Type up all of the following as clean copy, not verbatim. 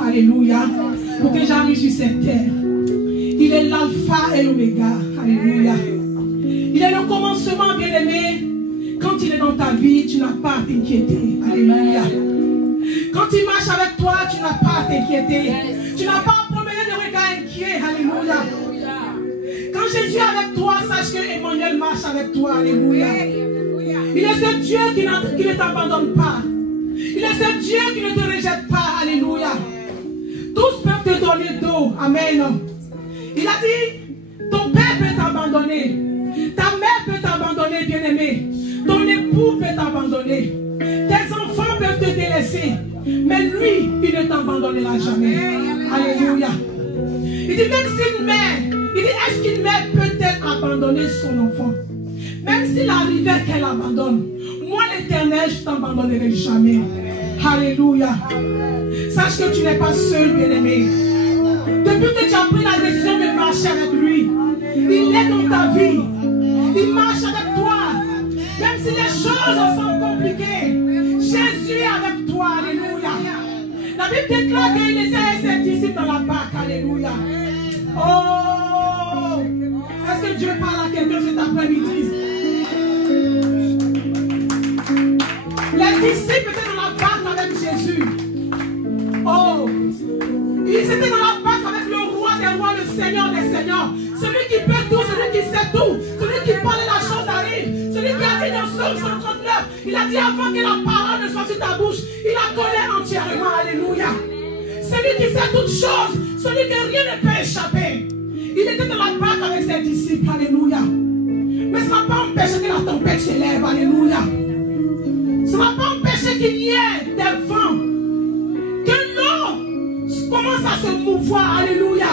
Alléluia, pour que j'arrive sur cette terre. Il est l'alpha et l'oméga. Alléluia. Il est le commencement, bien-aimé. Quand il est dans ta vie, tu n'as pas à t'inquiéter. Alléluia. Quand il marche avec toi, tu n'as pas à t'inquiéter. Tu n'as pas à promener de regard inquiet. Alléluia. Quand Jésus est avec toi, sache que Emmanuel marche avec toi. Alléluia. Il est ce Dieu qui ne t'abandonne pas. Il est ce Dieu qui ne te rejette pas. Alléluia. Tous peuvent te donner d'eau. Amen. Il a dit, ton père peut t'abandonner. Ta mère peut t'abandonner, bien époux peut t'abandonner. Tes enfants peuvent te délaisser. Mais lui, il ne t'abandonnera jamais. Alléluia. Il dit même si une mère, il dit est-ce qu'une mère peut-elle abandonner son enfant? Même s'il arrivait qu'elle abandonne, moi l'Éternel, je ne t'abandonnerai jamais. Alléluia. Sache que tu n'es pas seul, bien-aimé. Depuis que tu as pris la décision de marcher avec lui, il est dans ta vie. Il marche avec toi. Même si les choses sont compliquées, Jésus est avec toi. Alléluia. La Bible déclare qu'il était ses disciples dans la barque. Alléluia. Oh! Est-ce que Dieu parle à quelqu'un cet après-midi? Les disciples étaient dans la barque avec Jésus. Oh! Ils étaient dans la barque avec le roi des rois, le Seigneur des seigneurs. Celui qui peut tout, celui qui sait tout, celui qui parle et la chose arrive. Celui qui a dit dans Psaume 139, il a dit avant que la parole ne soit sur ta bouche, il a collé entièrement. Alléluia. Celui qui sait toutes choses, celui que rien ne peut échapper. Il était dans la barque avec ses disciples. Alléluia. Mais ça n'a pas empêché que la tempête s'élève. Alléluia. Ça n'a pas empêché qu'il y ait des vents. Que l'eau commence à se mouvoir. Alléluia.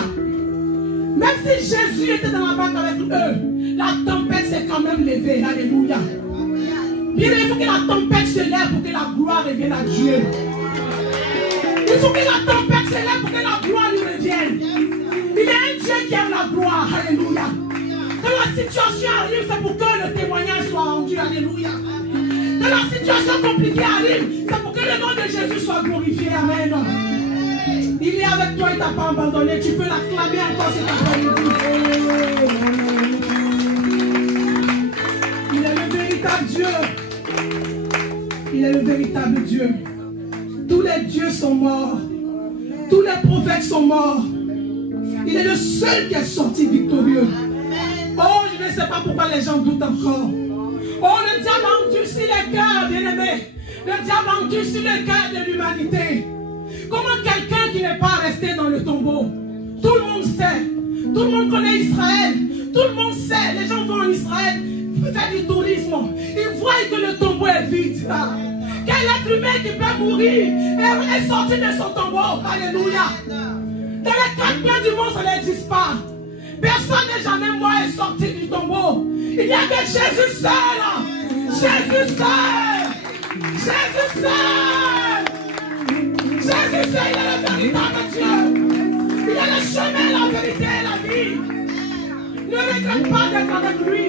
Même si Jésus était dans la barque avec eux, la tempête s'est quand même levée. Alléluia. Bien, il faut que la tempête se lève pour que la gloire revienne à Dieu. Il faut que la tempête se lève pour que la gloire lui revienne. Il y a un Dieu qui aime la gloire. Alléluia. Quand la situation arrive, c'est pour que le témoignage soit rendu. Alléluia. Quand la situation compliquée arrive, c'est pour que le nom de Jésus soit glorifié. Amen. Il est avec toi, il ne t'a pas abandonné. Tu peux l'acclamer encore cet après-midi. Il est le véritable Dieu. Il est le véritable Dieu. Tous les dieux sont morts. Tous les prophètes sont morts. Il est le seul qui est sorti victorieux. Oh, je ne sais pas pourquoi les gens doutent encore. Oh, le diable a endurci les cœurs, bien-aimés. Le diable a endurci le cœur de l'humanité. Comment quelqu'un qui n'est pas resté dans le tombeau? Tout le monde sait. Tout le monde connaît Israël. Tout le monde sait. Les gens vont en Israël faire du tourisme. Ils voient que le tombeau est vide. Quel être humain qui peut mourir est sorti de son tombeau? Alléluia. Dans les quatre coins du monde, ça n'existe pas. Personne n'est jamais mort et sorti du tombeau. Il n'y a que Jésus seul. Jésus seul. Jésus seul. Jésus seul, il est le véritable Dieu. Il est le chemin, la vérité et la vie. Ne regrette pas d'être avec lui.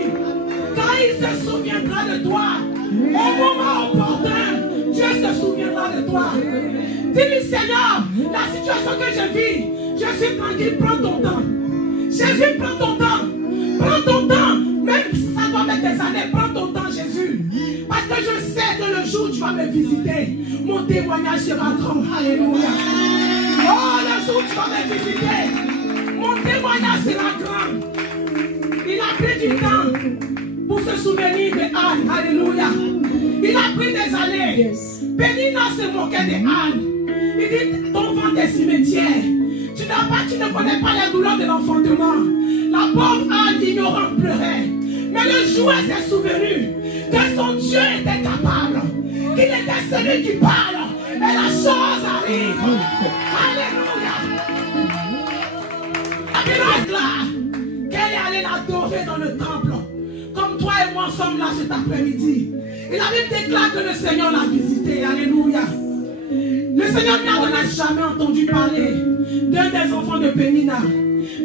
Car il se souviendra de toi. Au moment opportun, Dieu se souviendra de toi. Dis-lui, Seigneur, la situation que je vis, je suis tranquille, prends ton temps. Jésus, prends ton temps. Prends ton temps. Même si ça doit mettre des années, prends ton temps, Jésus. Parce que je sais que le jour où tu vas me visiter, mon témoignage sera grand. Alléluia. Oh, le jour où tu vas me visiter, mon témoignage sera grand. Il a pris du temps pour se souvenir de Anne. Alléluia. Il a pris des années. Pénina se moquait de Anne. Il dit, ton ventre est cimetière. Tu ne connais pas les douleurs de l'enfantement. La pauvre Anne ignorante pleurait. Mais le jour elle s'est souvenue que son Dieu était capable. Qu'il était celui qui parle. Et la chose arrive. Alléluia. La là qu'elle est allée l'adorer dans le temple. Comme toi et moi sommes là cet après-midi. Et la Bible déclare que le Seigneur l'a visité. Alléluia. Le Seigneur n'a jamais entendu parler d'un des enfants de Pénina.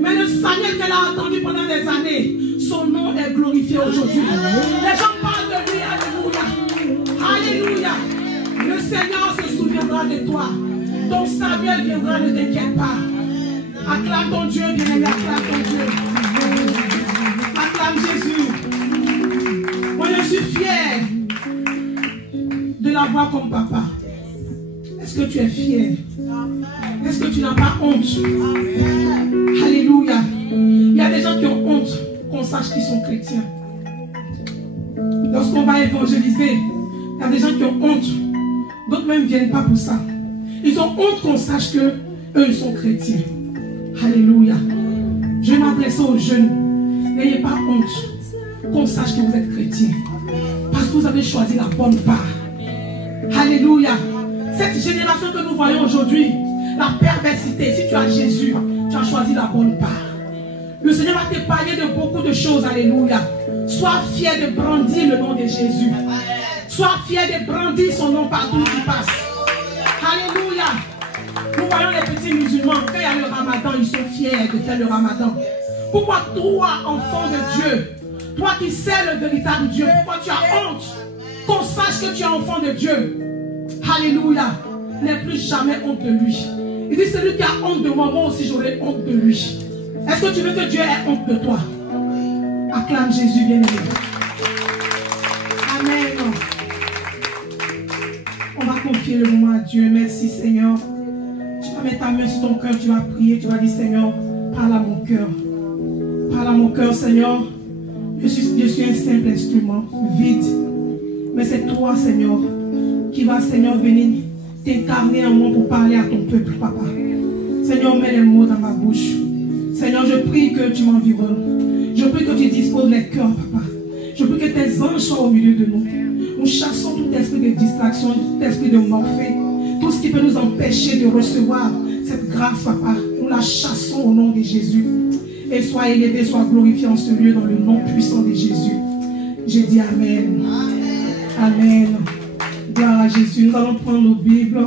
Mais le Samuel qu'elle a entendu pendant des années, son nom est glorifié aujourd'hui. Les gens parlent de lui. Alléluia. Alléluia. Le Seigneur se souviendra de toi. Ton Samuel viendra, ne t'inquiète pas. Acclame ton Dieu, bien-aimé, acclame ton Dieu. Acclame Jésus. Moi, je suis fier de l'avoir comme papa. Est-ce que tu es fier? Est-ce que tu n'as pas honte? Alléluia. Il y a des gens qui ont honte qu'on sache qu'ils sont chrétiens. Lorsqu'on va évangéliser, il y a des gens qui ont honte. D'autres même ne viennent pas pour ça. Ils ont honte qu'on sache qu'eux, ils sont chrétiens. Alléluia. Je vais m'adresser aux jeunes. N'ayez pas honte qu'on sache que vous êtes chrétien. Parce que vous avez choisi la bonne part. Alléluia. Cette génération que nous voyons aujourd'hui, la perversité, si tu as Jésus, tu as choisi la bonne part. Le Seigneur va te parler de beaucoup de choses. Alléluia. Sois fier de brandir le nom de Jésus. Sois fier de brandir son nom partout où tu passes. Alléluia. Nous voyons les petits musulmans, quand il y a le ramadan, ils sont fiers de faire le ramadan. Pourquoi toi, enfant de Dieu, toi qui sais le véritable Dieu, pourquoi tu as honte qu'on sache que tu es enfant de Dieu? Alléluia. N'aie plus jamais honte de lui. Il dit, celui qui a honte de moi, moi aussi j'aurai honte de lui. Est-ce que tu veux que Dieu ait honte de toi? Acclame Jésus, bien-aimé. Amen. On va confier le moment à Dieu. Merci Seigneur. Tu vas mettre ta main sur ton cœur, tu vas prier, tu vas dire Seigneur, parle à mon cœur. Parle à mon cœur, Seigneur. Je suis un simple instrument, vide. Mais c'est toi, Seigneur, qui va, Seigneur, venir t'incarner en moi pour parler à ton peuple, Papa. Seigneur, mets les mots dans ma bouche. Seigneur, je prie que tu m'environnes. Je prie que tu disposes les cœurs, Papa. Je prie que tes anges soient au milieu de nous. Nous chassons tout esprit de distraction, tout esprit de morphée, tout ce qui peut nous empêcher de recevoir cette grâce, Papa. Nous la chassons au nom de Jésus. Et sois élevé, sois glorifié en ce lieu dans le nom puissant de Jésus. J'ai dit Amen. Amen. Gloire à Jésus. Nous allons prendre nos Bibles.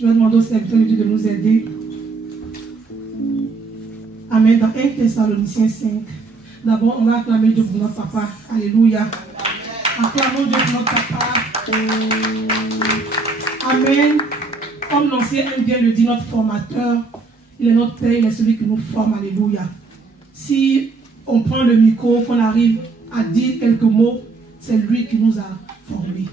Je vais demander au serviteur de Dieu de nous aider. Amen. Dans 1 Thessaloniciens 5. D'abord, on va acclamer Dieu pour notre papa. Alléluia. Acclamons Dieu pour notre papa. Amen. Comme l'ancien bien le dit, notre formateur, il est notre Père, il est celui qui nous forme. Alléluia. Si on prend le micro, qu'on arrive à dire quelques mots, c'est lui qui nous a formés.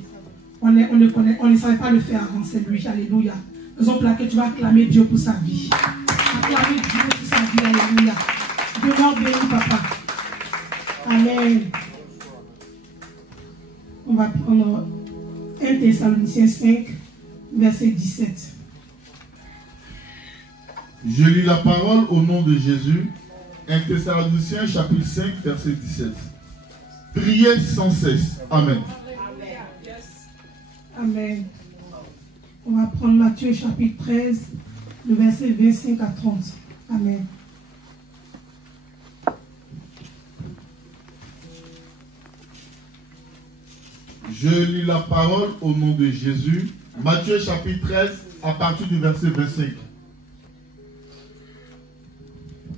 On ne savait pas le faire avant, c'est lui. Alléluia. Raison pour laquelle tu vas acclamer Dieu pour sa vie. Acclamer Dieu pour sa vie. Alléluia. Demeure béni, papa. Amen. On va prendre 1 Thessaloniciens 5, verset 17. Je lis la parole au nom de Jésus. 1 Thessaloniciens chapitre 5, verset 17. Priez sans cesse. Amen. Amen. On va prendre Matthieu chapitre 13, le verset 25 à 30. Amen. Je lis la parole au nom de Jésus. Matthieu chapitre 13, à partir du verset 25.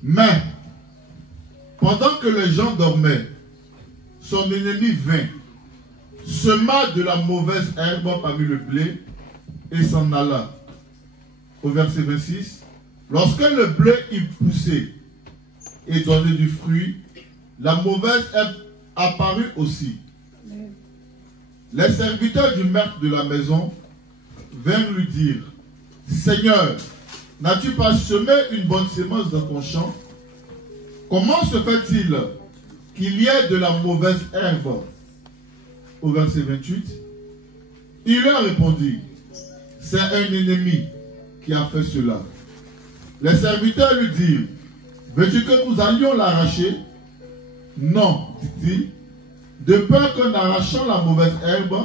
Mais, pendant que les gens dormaient, son ennemi vint, sema de la mauvaise herbe parmi le blé et s'en alla. Au verset 26, lorsque le blé y poussait et donnait du fruit, la mauvaise herbe apparut aussi. Les serviteurs du maître de la maison vinrent lui dire, Seigneur, n'as-tu pas semé une bonne sémence dans ton champ? Comment se fait-il qu'il y ait de la mauvaise herbe? Au verset 28, il leur répondit, c'est un ennemi qui a fait cela. Les serviteurs lui dirent, veux-tu que nous allions l'arracher? Non, dit-il, de peur qu'en arrachant la mauvaise herbe,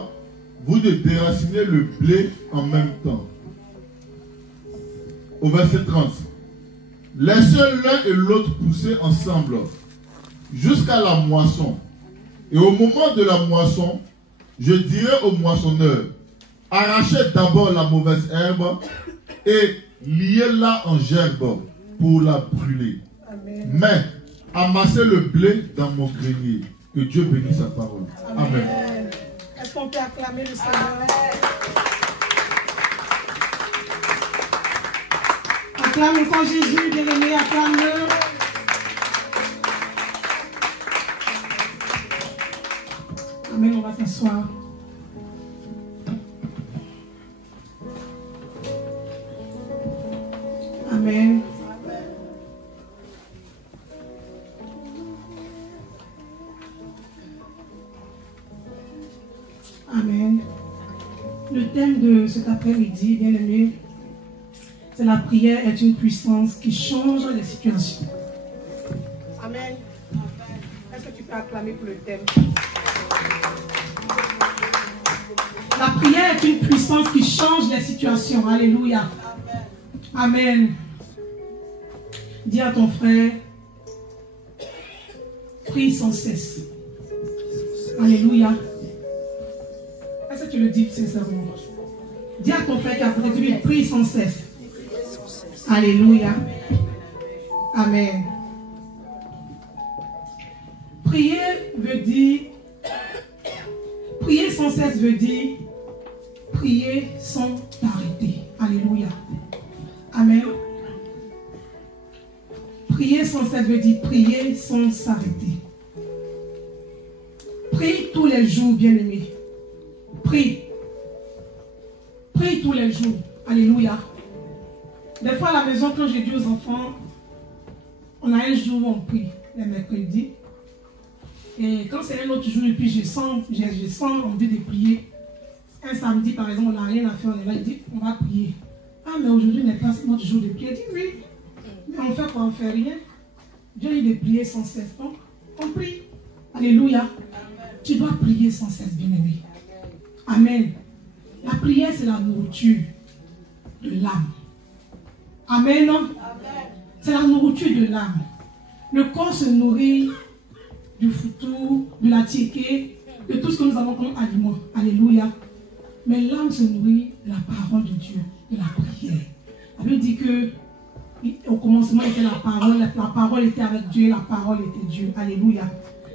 vous ne déracinez le blé en même temps. Au verset 30, laissez l'un et l'autre pousser ensemble jusqu'à la moisson. Et au moment de la moisson, je dirai au moissonneur, arrachez d'abord la mauvaise herbe et liez-la en gerbe pour la brûler. Amen. Mais amassez le blé dans mon grenier. Que Dieu bénisse sa parole. Amen. Amen. Est-ce qu'on peut acclamer le Seigneur? Acclame encore Jésus, bien-aimé, acclame-le. Amen, on va s'asseoir. Amen. Amen. Le thème de cet après-midi, bien aimé, c'est la prière est une puissance qui change les situations. Amen. Est-ce que tu peux peux acclamer pour le thème. La prière est une puissance qui change les situations. Alléluia. Amen. Dis à ton frère, prie sans cesse. Alléluia. Est-ce que tu le dis sincèrement? Dis à ton frère qui a côté de lui, prie sans cesse. Alléluia. Amen. Prier veut dire, prier sans cesse veut dire, prier sans t'arrêter. Alléluia. Amen. Prier sans cesse veut dire prier sans s'arrêter. Prie tous les jours, bien-aimé. Prie. Prie tous les jours. Alléluia. Des fois à la maison, quand j'ai dit aux enfants, on a un jour où on prie, le mercredi. Et quand c'est un autre jour, et puis je sens envie de prier. Un samedi, par exemple, on n'a rien à faire, on est là, il dit, on va prier. Ah, mais aujourd'hui n'est pas notre jour de prier. Il dit, oui. Mais on fait quoi? On ne fait rien. Dieu dit de prier sans cesse. Donc, on prie. Alléluia. Amen. Tu dois prier sans cesse, bien-aimé. Amen. La prière, c'est la nourriture de l'âme. Amen, non? C'est la nourriture de l'âme. Le corps se nourrit du foutou, de la tiéké, de tout ce que nous avons comme aliment. Alléluia. Mais l'âme se nourrit de la parole de Dieu, de la prière. La Bible dit que au commencement était la parole était avec Dieu, la parole était Dieu. Alléluia.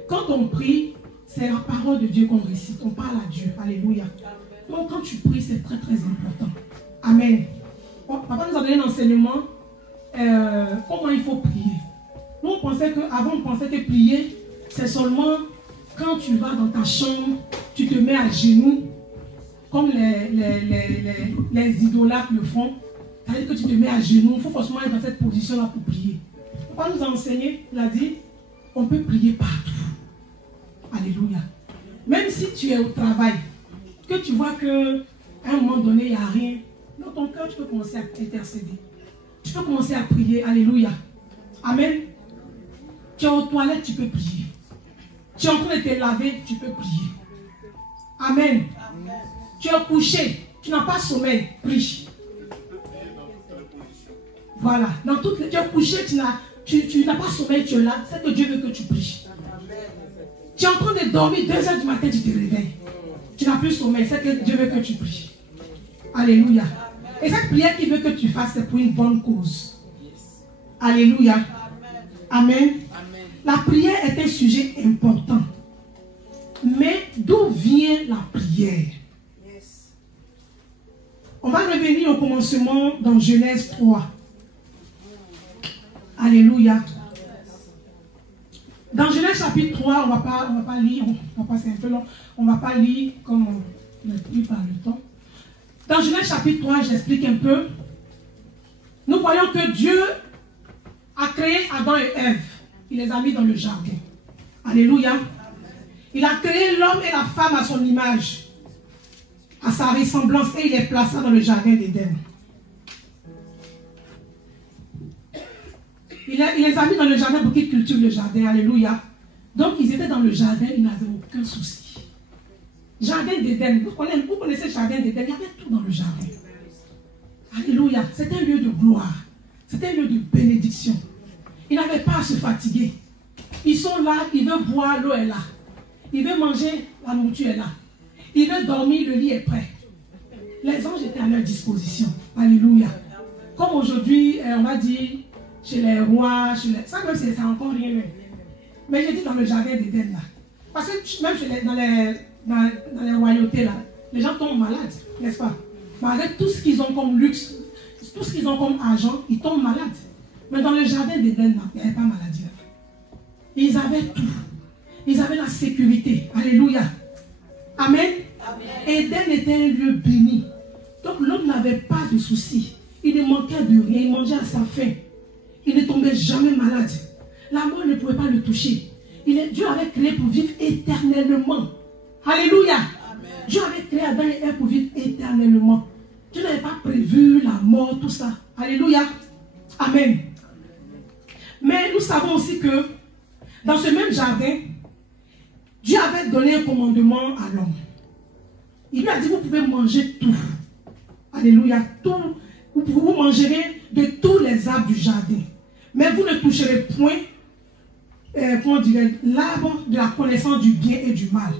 Quand on prie, c'est la parole de Dieu qu'on récite, on parle à Dieu. Alléluia. Donc quand tu pries, c'est très très important. Amen. Papa nous a donné un enseignement, comment il faut prier. Nous avant on pensait que prier, c'est seulement quand tu vas dans ta chambre, tu te mets à genoux, comme les idolâtres le font. C'est-à-dire que tu te mets à genoux, il faut forcément être dans cette position-là pour prier. Papa nous a enseigné, il a dit, on peut prier partout. Alléluia. Même si tu es au travail, que tu vois qu'à un moment donné, il n'y a rien, dans ton cœur, tu peux commencer à intercéder. Tu peux commencer à prier. Alléluia. Amen. Tu es aux toilettes, tu peux prier. Tu es en train de te laver, tu peux prier. Amen. Amen. Tu es couché, tu n'as pas sommeil, prie. Voilà. Dans toutes les... Tu es couché, tu n'as pas sommeil, tu es là. C'est que Dieu veut que tu pries. Tu es en train de dormir, 2h du matin, tu te réveilles. Tu n'as plus sommeil, c'est que Dieu veut que tu pries. Alléluia. Et cette prière qu'il veut que tu fasses, c'est pour une bonne cause. Alléluia. Amen. Amen. La prière est un sujet important. Mais d'où vient la prière? On va revenir au commencement dans Genèse 3. Alléluia. Dans Genèse chapitre 3, on ne va pas lire, on va passer un peu long, on ne va pas lire comme on n'a plus par le temps. Dans Genèse chapitre 3, j'explique un peu. Nous voyons que Dieu a créé Adam et Ève. Il les a mis dans le jardin. Alléluia. Il a créé l'homme et la femme à son image, à sa ressemblance, et il les plaça dans le jardin d'Éden. Il les a mis dans le jardin pour qu'ils cultivent le jardin. Alléluia. Donc ils étaient dans le jardin, ils n'avaient aucun souci. Jardin d'Éden, vous connaissez le jardin d'Éden, il y avait tout dans le jardin. Alléluia. C'est un lieu de gloire. C'est un lieu de bénédiction. Ils n'avaient pas à se fatiguer. Ils sont là, ils veulent boire, l'eau est là. Ils veulent manger, la nourriture est là. Ils veulent dormir, le lit est prêt. Les anges étaient à leur disposition. Alléluia. Comme aujourd'hui, on va dire, chez les rois, ça même c'est encore rien même. Mais j'ai dit dans le jardin d'Éden là. Parce que même dans les royautés là, les gens tombent malades, n'est-ce pas? Mais avec tout ce qu'ils ont comme luxe, tout ce qu'ils ont comme argent, ils tombent malades. Mais dans le jardin d'Éden là, il n'y avait pas maladie là. Ils avaient tout. Ils avaient la sécurité. Alléluia. Amen. Éden était un lieu béni. Donc l'homme n'avait pas de soucis. Il ne manquait de rien. Il mangeait à sa faim. Il ne tombait jamais malade. La mort ne pouvait pas le toucher. Dieu avait créé pour vivre éternellement. Alléluia. Amen. Dieu avait créé Adam et Ève pour vivre éternellement. Dieu n'avait pas prévu la mort, tout ça. Alléluia. Amen. Mais nous savons aussi que dans ce même jardin, Dieu avait donné un commandement à l'homme. Il lui a dit, vous pouvez manger tout. Alléluia. Tout. Vous mangerez de tous les arbres du jardin. Mais vous ne toucherez point, comment dirais, l'arbre de la connaissance du bien et du mal.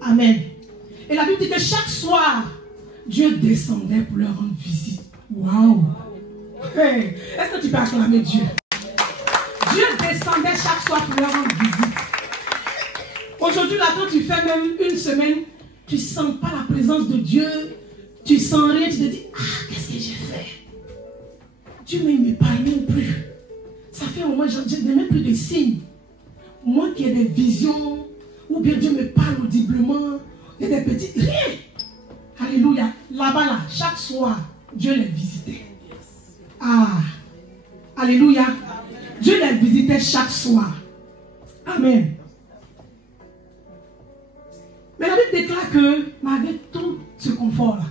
Amen. Et la Bible dit que chaque soir, Dieu descendait pour leur rendre visite. Waouh! Hey, est-ce que tu peux acclamer Dieu? Dieu descendait chaque soir pour leur rendre visite. Aujourd'hui, là, quand tu fais même une semaine, tu ne sens pas la présence de Dieu, tu sens rien, tu te dis, ah, qu'est-ce que j'ai fait? Dieu ne me parle même plus. Ça fait au moins, je n'ai même plus de signes. Moi qui ai des visions, ou bien Dieu me parle audiblement, il y a des petits, rien. Alléluia. Là-bas, là, chaque soir, Dieu les visitait. Ah, alléluia. Dieu les visitait chaque soir. Amen. Mais la Bible déclare que malgré tout ce confort-là,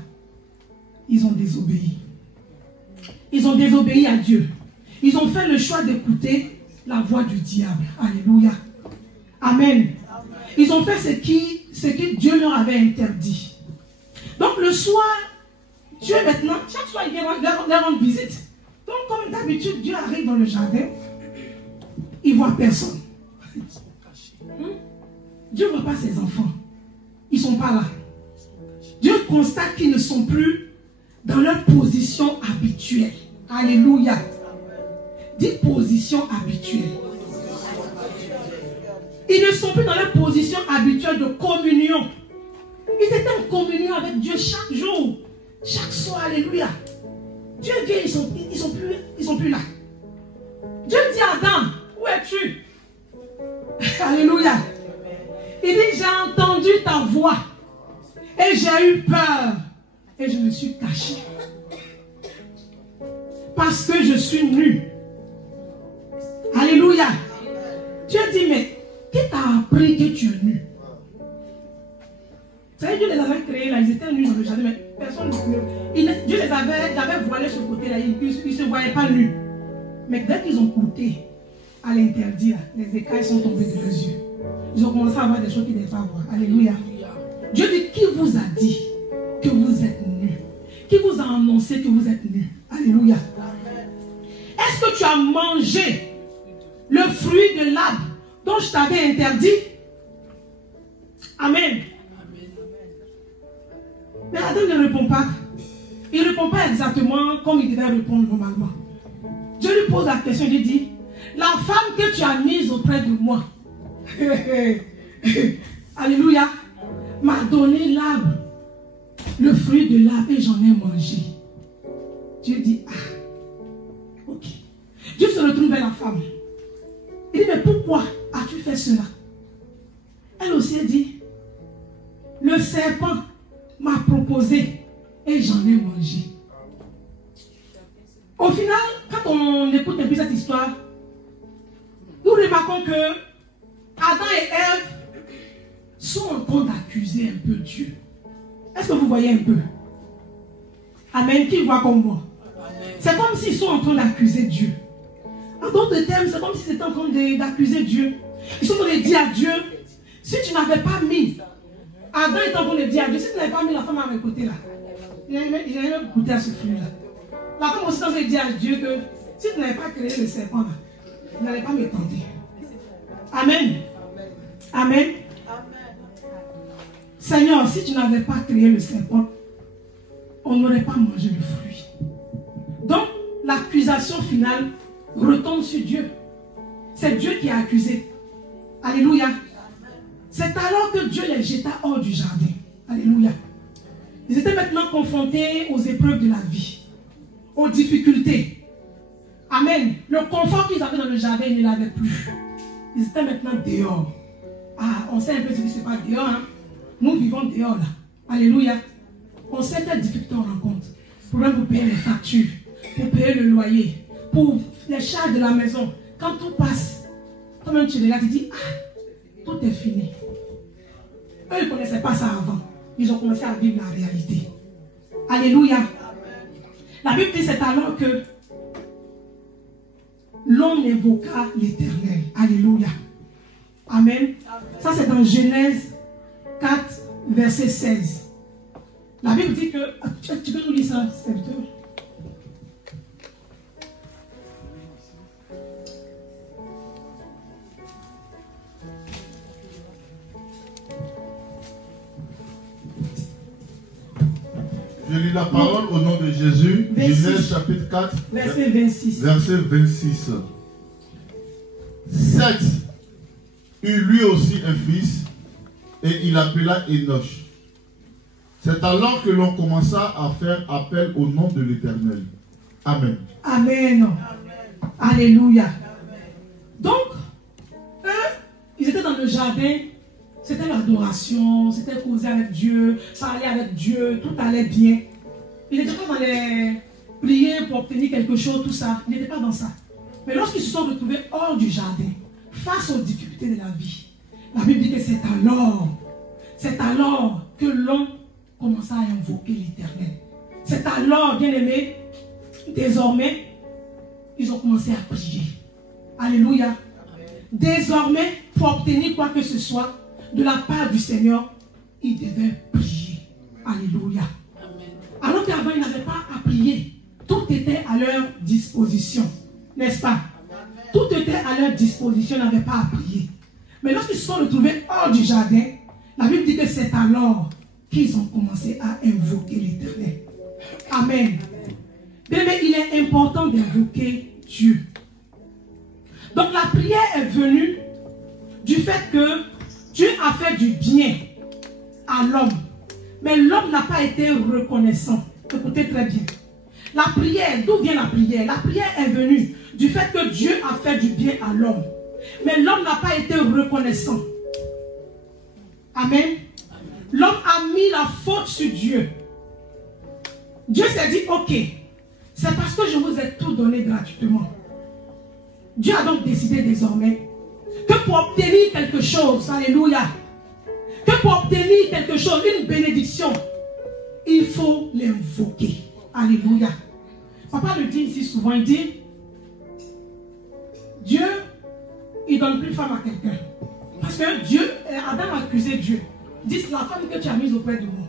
ils ont désobéi. Ils ont désobéi à Dieu. Ils ont fait le choix d'écouter la voix du diable. Alléluia. Amen. Ils ont fait ce que Dieu leur avait interdit. Donc le soir, Dieu maintenant, chaque soir, il vient leur rendre visite. Donc comme d'habitude, Dieu arrive dans le jardin, il ne voit personne. Dieu ne voit pas ses enfants. Ils ne sont pas là. Dieu constate qu'ils ne sont plus dans leur position habituelle. Alléluia. Dis position habituelle. Ils ne sont plus dans leur position habituelle de communion. Ils étaient en communion avec Dieu chaque jour, chaque soir. Alléluia. Dieu vient, ils sont plus là. Dieu dit à Adam, où es-tu? Alléluia. Il dit, j'ai entendu ta voix et j'ai eu peur et je me suis caché. Parce que je suis nu. Alléluia. Dieu dit, mais qui t'a appris que tu es nu? Vous savez, Dieu les avait créés là, ils étaient nus dans le jardin, mais personne ne... Dieu les avait voilés ce côté-là, ils ne se voyaient pas nus. Mais dès qu'ils ont goûté à l'interdit, les écailles sont tombées de leurs yeux. Ils ont commencé à voir des choses qu'ils ne devaient pas voir. Alléluia. Dieu dit, qui vous a dit que vous êtes nus? Qui vous a annoncé que vous êtes nus? Alléluia. Est-ce que tu as mangé le fruit de l'arbre dont je t'avais interdit? Amen. Mais Adam ne répond pas. Il ne répond pas exactement comme il devait répondre normalement. Dieu lui pose la question, il lui dit, la femme que tu as mise auprès de moi, alléluia, m'a donné l'arbre, le fruit de l'arbre et j'en ai mangé. Dieu dit, ah, ok. Dieu se retourne vers la femme. Il dit, mais pourquoi as-tu fait cela? Elle aussi dit, le serpent m'a proposé et j'en ai mangé. Au final, quand on écoute un peu cette histoire, nous remarquons que Adam et Ève sont en train d'accuser un peu Dieu. Est-ce que vous voyez un peu? Amen. Qui voit comme moi? C'est comme s'ils sont en train d'accuser Dieu. En d'autres termes, c'est comme s'ils étaient en train d'accuser Dieu. Ils sont en train de dire à Dieu, si tu n'avais pas mis, Adam est en train de dire à Dieu, si tu n'avais pas mis la femme à mes côtés là, il n'allait même goûter à ce fruit-là. La femme aussi est en train de dire à Dieu que si tu n'avais pas créé le serpent là, il n'allait pas me tenter. Amen. Amen. Seigneur, si tu n'avais pas créé le serpent, on n'aurait pas mangé le fruit. Donc, l'accusation finale retombe sur Dieu. C'est Dieu qui a accusé. Alléluia. C'est alors que Dieu les jeta hors du jardin. Alléluia. Ils étaient maintenant confrontés aux épreuves de la vie, aux difficultés. Amen. Le confort qu'ils avaient dans le jardin, ils ne l'avaient plus. Ils étaient maintenant dehors. Ah, on sait un peu ce qui se passe dehors. Hein? Nous vivons dehors là. Alléluia. On sait quelles difficultés on rencontre. Problème pour payer les factures, pour payer le loyer, pour les charges de la maison. Quand tout passe, quand même tu regardes, tu dis, ah, tout est fini. Eux, ils ne connaissaient pas ça avant. Ils ont commencé à vivre la réalité. Alléluia. La Bible dit, c'est alors que l'homme évoqua l'Éternel. Alléluia. Amen. Ça, c'est dans Genèse 4, verset 16. La Bible dit que... Tu peux nous lire ça, serviteur? Je lis la parole au nom de Jésus. 26. Genèse chapitre 4, verset 26. Verset 26. Seth eut lui aussi un fils et il l'appela Enoch. C'est alors que l'on commença à faire appel au nom de l'Éternel. Amen. Amen. Alléluia. Donc, eux, ils étaient dans le jardin. C'était l'adoration, c'était causer avec Dieu, parler avec Dieu, tout allait bien. Ils n'étaient pas dans les prières pour obtenir quelque chose, tout ça. Ils n'étaient pas dans ça. Mais lorsqu'ils se sont retrouvés hors du jardin, face aux difficultés de la vie, la Bible dit que c'est alors que l'on commença à invoquer l'Éternel. C'est alors, bien aimé, désormais, ils ont commencé à prier. Alléluia. Désormais, pour obtenir quoi que ce soit, de la part du Seigneur, ils devaient prier. Alléluia. Amen. Alors qu'avant, ils n'avaient pas à prier. Tout était à leur disposition. N'est-ce pas? Amen. Tout était à leur disposition, ils n'avaient pas à prier. Mais lorsqu'ils se sont retrouvés hors du jardin, la Bible dit que c'est alors qu'ils ont commencé à invoquer l'Éternel. Amen. Mais il est important d'invoquer Dieu. Donc la prière est venue du fait que Dieu a fait du bien à l'homme. Mais l'homme n'a pas été reconnaissant. Écoutez très bien. La prière, d'où vient la prière? La prière est venue du fait que Dieu a fait du bien à l'homme. Mais l'homme n'a pas été reconnaissant. Amen. L'homme a mis la faute sur Dieu. Dieu s'est dit, ok, c'est parce que je vous ai tout donné gratuitement. Dieu a donc décidé désormais que pour obtenir quelque chose, alléluia, que pour obtenir quelque chose, une bénédiction, il faut l'invoquer. Alléluia. Papa le dit ici souvent, il dit, Dieu, il ne donne plus femme à quelqu'un. Parce que Dieu, Adam a accusé Dieu. Il dit, c'est la femme que tu as mise auprès de moi.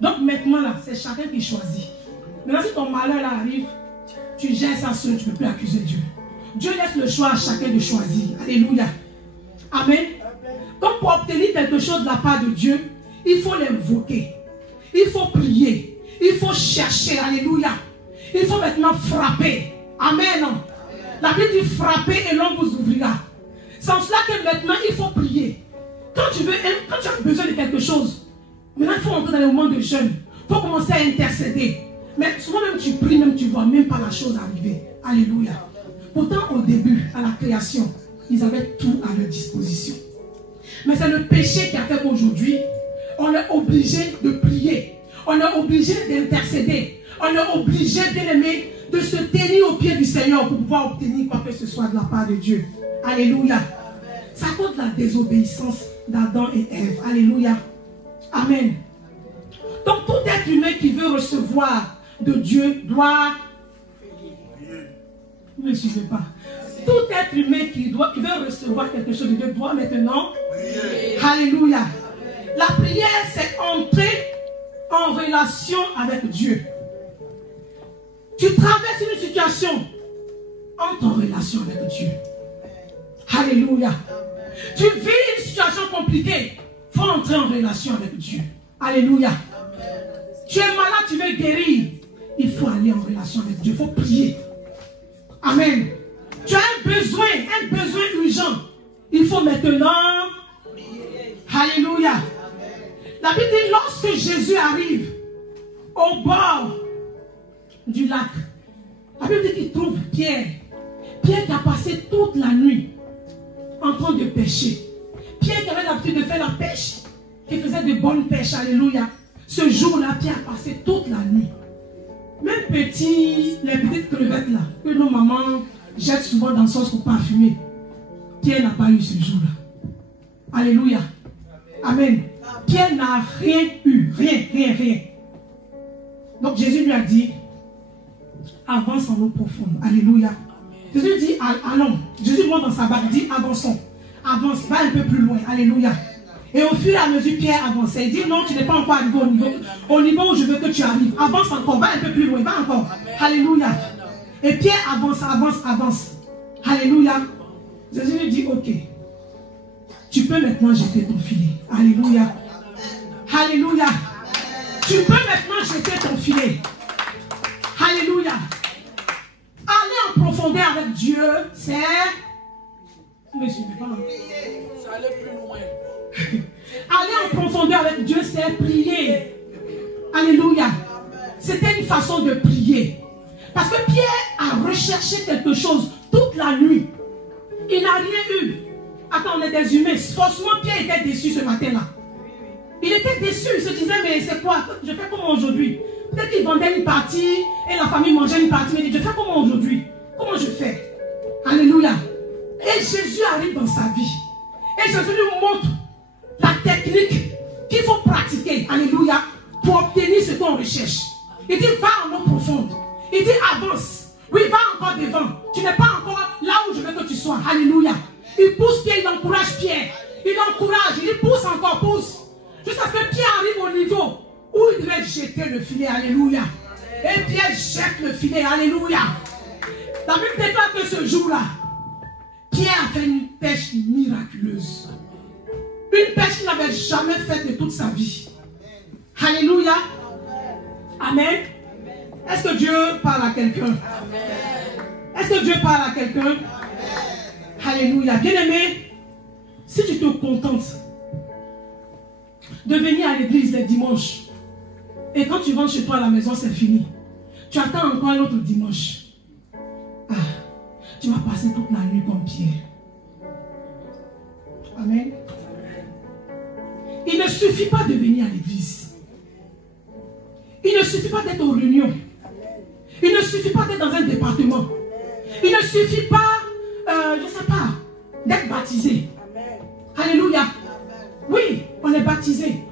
Donc maintenant, là, c'est chacun qui choisit. Maintenant, si ton malheur là arrive, tu gères ça seul, tu ne peux plus accuser Dieu. Dieu laisse le choix à chacun de choisir. Alléluia. Amen. Donc pour obtenir quelque chose de la part de Dieu, il faut l'invoquer. Il faut prier. Il faut chercher. Alléluia. Il faut maintenant frapper. Amen. La Bible dit frapper et l'on vous ouvrira. C'est en cela que maintenant il faut prier. Quand tu as besoin de quelque chose, maintenant il faut entrer dans les moments de jeûne. Il faut commencer à intercéder. Mais souvent même tu pries, même tu ne vois même pas la chose arriver. Alléluia. Pourtant au début, à la création, ils avaient tout à leur disposition. Mais c'est le péché qui a fait qu'aujourd'hui, on est obligé de prier. On est obligé d'intercéder. On est obligé, bien aimé, de se tenir au pied du Seigneur pour pouvoir obtenir quoi que ce soit de la part de Dieu. Alléluia. Ça compte la désobéissance d'Adam et Ève. Alléluia. Amen. Donc tout être humain qui veut recevoir de Dieu doit... Ne me suivez pas. Tout être humain qui veut recevoir quelque chose de Dieu doit maintenant prier. Alléluia. La prière, c'est entrer en relation avec Dieu. Tu traverses une situation, entre en relation avec Dieu. Alléluia. Tu vis une situation compliquée, il faut entrer en relation avec Dieu. Alléluia. Tu es malade, tu veux guérir, il faut aller en relation avec Dieu, il faut prier. Amen. Tu as un besoin urgent. Il faut maintenant prier. Alléluia. La Bible dit, lorsque Jésus arrive au bord du lac, la Bible dit qu'il trouve Pierre. Pierre qui a passé toute la nuit en train de pêcher. Pierre qui avait l'habitude de faire la pêche, qui faisait de bonnes pêches. Alléluia. Ce jour-là, Pierre a passé toute la nuit. Même les petites crevettes là, que nos mamans jettent souvent dans le sauce pour parfumer. Pierre n'a pas eu ce jour-là. Alléluia. Amen. Pierre n'a rien eu. Rien. Donc Jésus lui a dit, avance en eau profonde. Alléluia. Jésus dit, allons. Jésus monte dans sa barque, dit, avançons. avance, va un peu plus loin. Alléluia. Et au fur et à mesure, Pierre avançait. Il dit non, tu n'es pas encore arrivé au niveau où je veux que tu arrives. Avance encore, va un peu plus loin, va encore. Alléluia. Et Pierre avance. Alléluia. Jésus lui dit, ok, tu peux maintenant jeter ton filet. Alléluia. Alléluia. Tu peux maintenant jeter ton filet. Alléluia. Aller en profondeur avec Dieu, c'est... Monsieur, ça allait plus loin. Aller en profondeur avec Dieu, c'est prier. Alléluia. C'était une façon de prier. Parce que Pierre a recherché quelque chose toute la nuit. Il n'a rien eu. Attends, on est des humains. Forcément, Pierre était déçu ce matin-là. Il était déçu. Il se disait, mais c'est quoi? Je fais comment aujourd'hui? Peut-être qu'il vendait une partie et la famille mangeait une partie. Mais il dit, je fais comment aujourd'hui? Comment je fais? Alléluia. Et Jésus arrive dans sa vie. Et Jésus lui montre la technique qu'il faut pratiquer. Alléluia. Pour obtenir ce qu'on recherche. Il dit, va en eau profonde. Il dit, avance. Oui, va encore devant. Tu n'es pas encore là où je veux que tu sois. Alléluia. Il pousse Pierre, il encourage Pierre. Il encourage, il pousse encore, pousse. Jusqu'à ce que Pierre arrive au niveau où il devait jeter le filet. Alléluia. Et Pierre jette le filet. Alléluia. La Bible déclare que ce jour-là, Pierre a fait une pêche miraculeuse. Une pêche qu'il n'avait jamais faite de toute sa vie. Alléluia. Amen. Est-ce que Dieu parle à quelqu'un? Est-ce que Dieu parle à quelqu'un? Alléluia. Bien-aimé, si tu te contentes de venir à l'église les dimanches, et quand tu rentres chez toi à la maison, c'est fini. Tu attends encore un autre dimanche. Ah, tu vas passer toute la nuit comme Pierre. Amen. Il ne suffit pas de venir à l'église. Il ne suffit pas d'être aux réunions. Il ne suffit pas d'être dans un département. Il ne suffit pas, je ne sais pas, d'être baptisé. Alléluia. Oui, on est baptisé.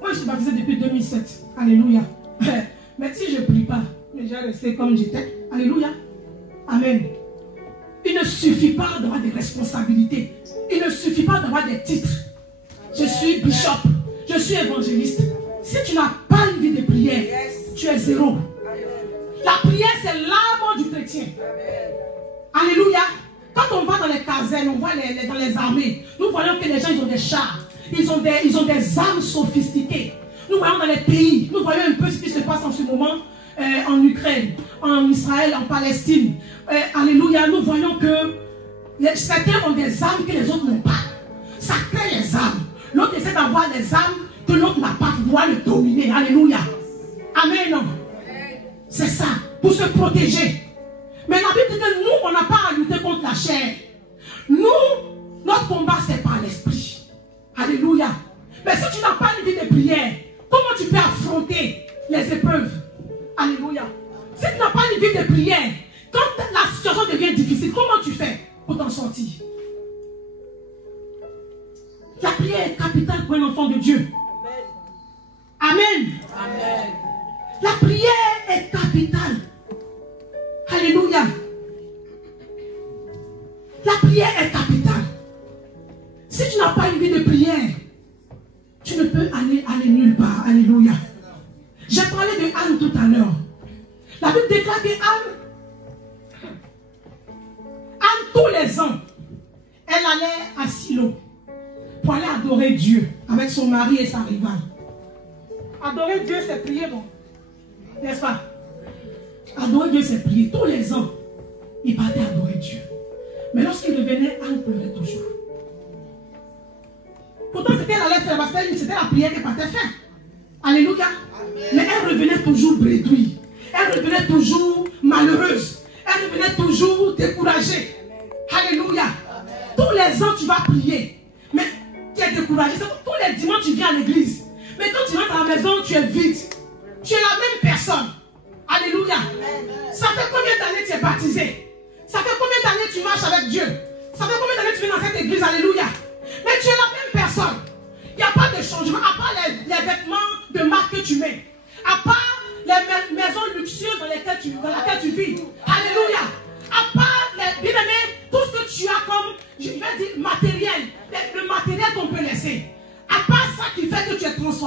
Moi, je suis baptisé depuis 2007. Alléluia. Mais si je ne prie pas, je vais rester comme j'étais. Alléluia. Amen. Il ne suffit pas d'avoir des responsabilités. Il ne suffit pas d'avoir des titres. Je suis bishop. Je suis évangéliste. Si tu n'as pas une vie de prière, tu es zéro. La prière, c'est l'âme du chrétien. Alléluia. Quand on va dans les casernes, on voit dans les armées, nous voyons que les gens ils ont des chars. Ils ont des armes sophistiquées. Nous voyons dans les pays, nous voyons un peu ce qui se passe en ce moment en Ukraine, en Israël, en Palestine. Alléluia. Nous voyons que certains ont des armes que les autres n'ont pas. Ça crée les armes. L'autre essaie d'avoir des armes que l'autre n'a pas, pour pouvoir le dominer. Alléluia. Amen. C'est ça, pour se protéger. Mais la Bible dit que nous, on n'a pas à lutter contre la chair. Nous, notre combat, c'est par l'esprit. Alléluia. Mais si tu n'as pas une vie de prière, comment tu peux affronter les épreuves? Alléluia. Si tu n'as pas une vie de prière, quand la situation devient difficile, comment tu fais pour t'en sortir? La prière est capitale pour un enfant de Dieu. Amen. Amen. La prière est capitale. Alléluia. La prière est capitale. Si tu n'as pas une vie de prière, tu ne peux aller nulle part. Alléluia. J'ai parlé de Anne tout à l'heure. La Bible déclare que Anne, tous les ans, elle allait à Silo pour aller adorer Dieu avec son mari et sa rivale. Adorer Dieu, c'est prier, bon. N'est-ce pas? Adorer Dieu, c'est prier. Tous les ans, il partait adorer Dieu. Mais lorsqu'il revenait, Anne pleurait toujours. Pourtant, c'était la lettre, parce que c'était la prière qu'elle partait faire. Alléluia. Mais elle revenait toujours bredouille. Elle revenait toujours malheureuse. Elle revenait toujours découragée. Alléluia. Tous les ans, tu vas prier. Mais tu es découragé. Tous les dimanches, tu viens à l'église. Mais quand tu rentres à la maison, tu es vide. Tu es la même personne. Alléluia. Ça fait combien d'années tu es baptisé? Ça fait combien d'années tu marches avec Dieu? Ça fait combien d'années tu viens dans cette église? Alléluia. Mais tu es la même personne. Il n'y a pas de changement. À part les vêtements de marque que tu mets. À part les maisons luxueuses dans lesquelles tu vis. Alléluia. À part les bien-aimés, tout ce que tu as comme, je vais dire, matériel.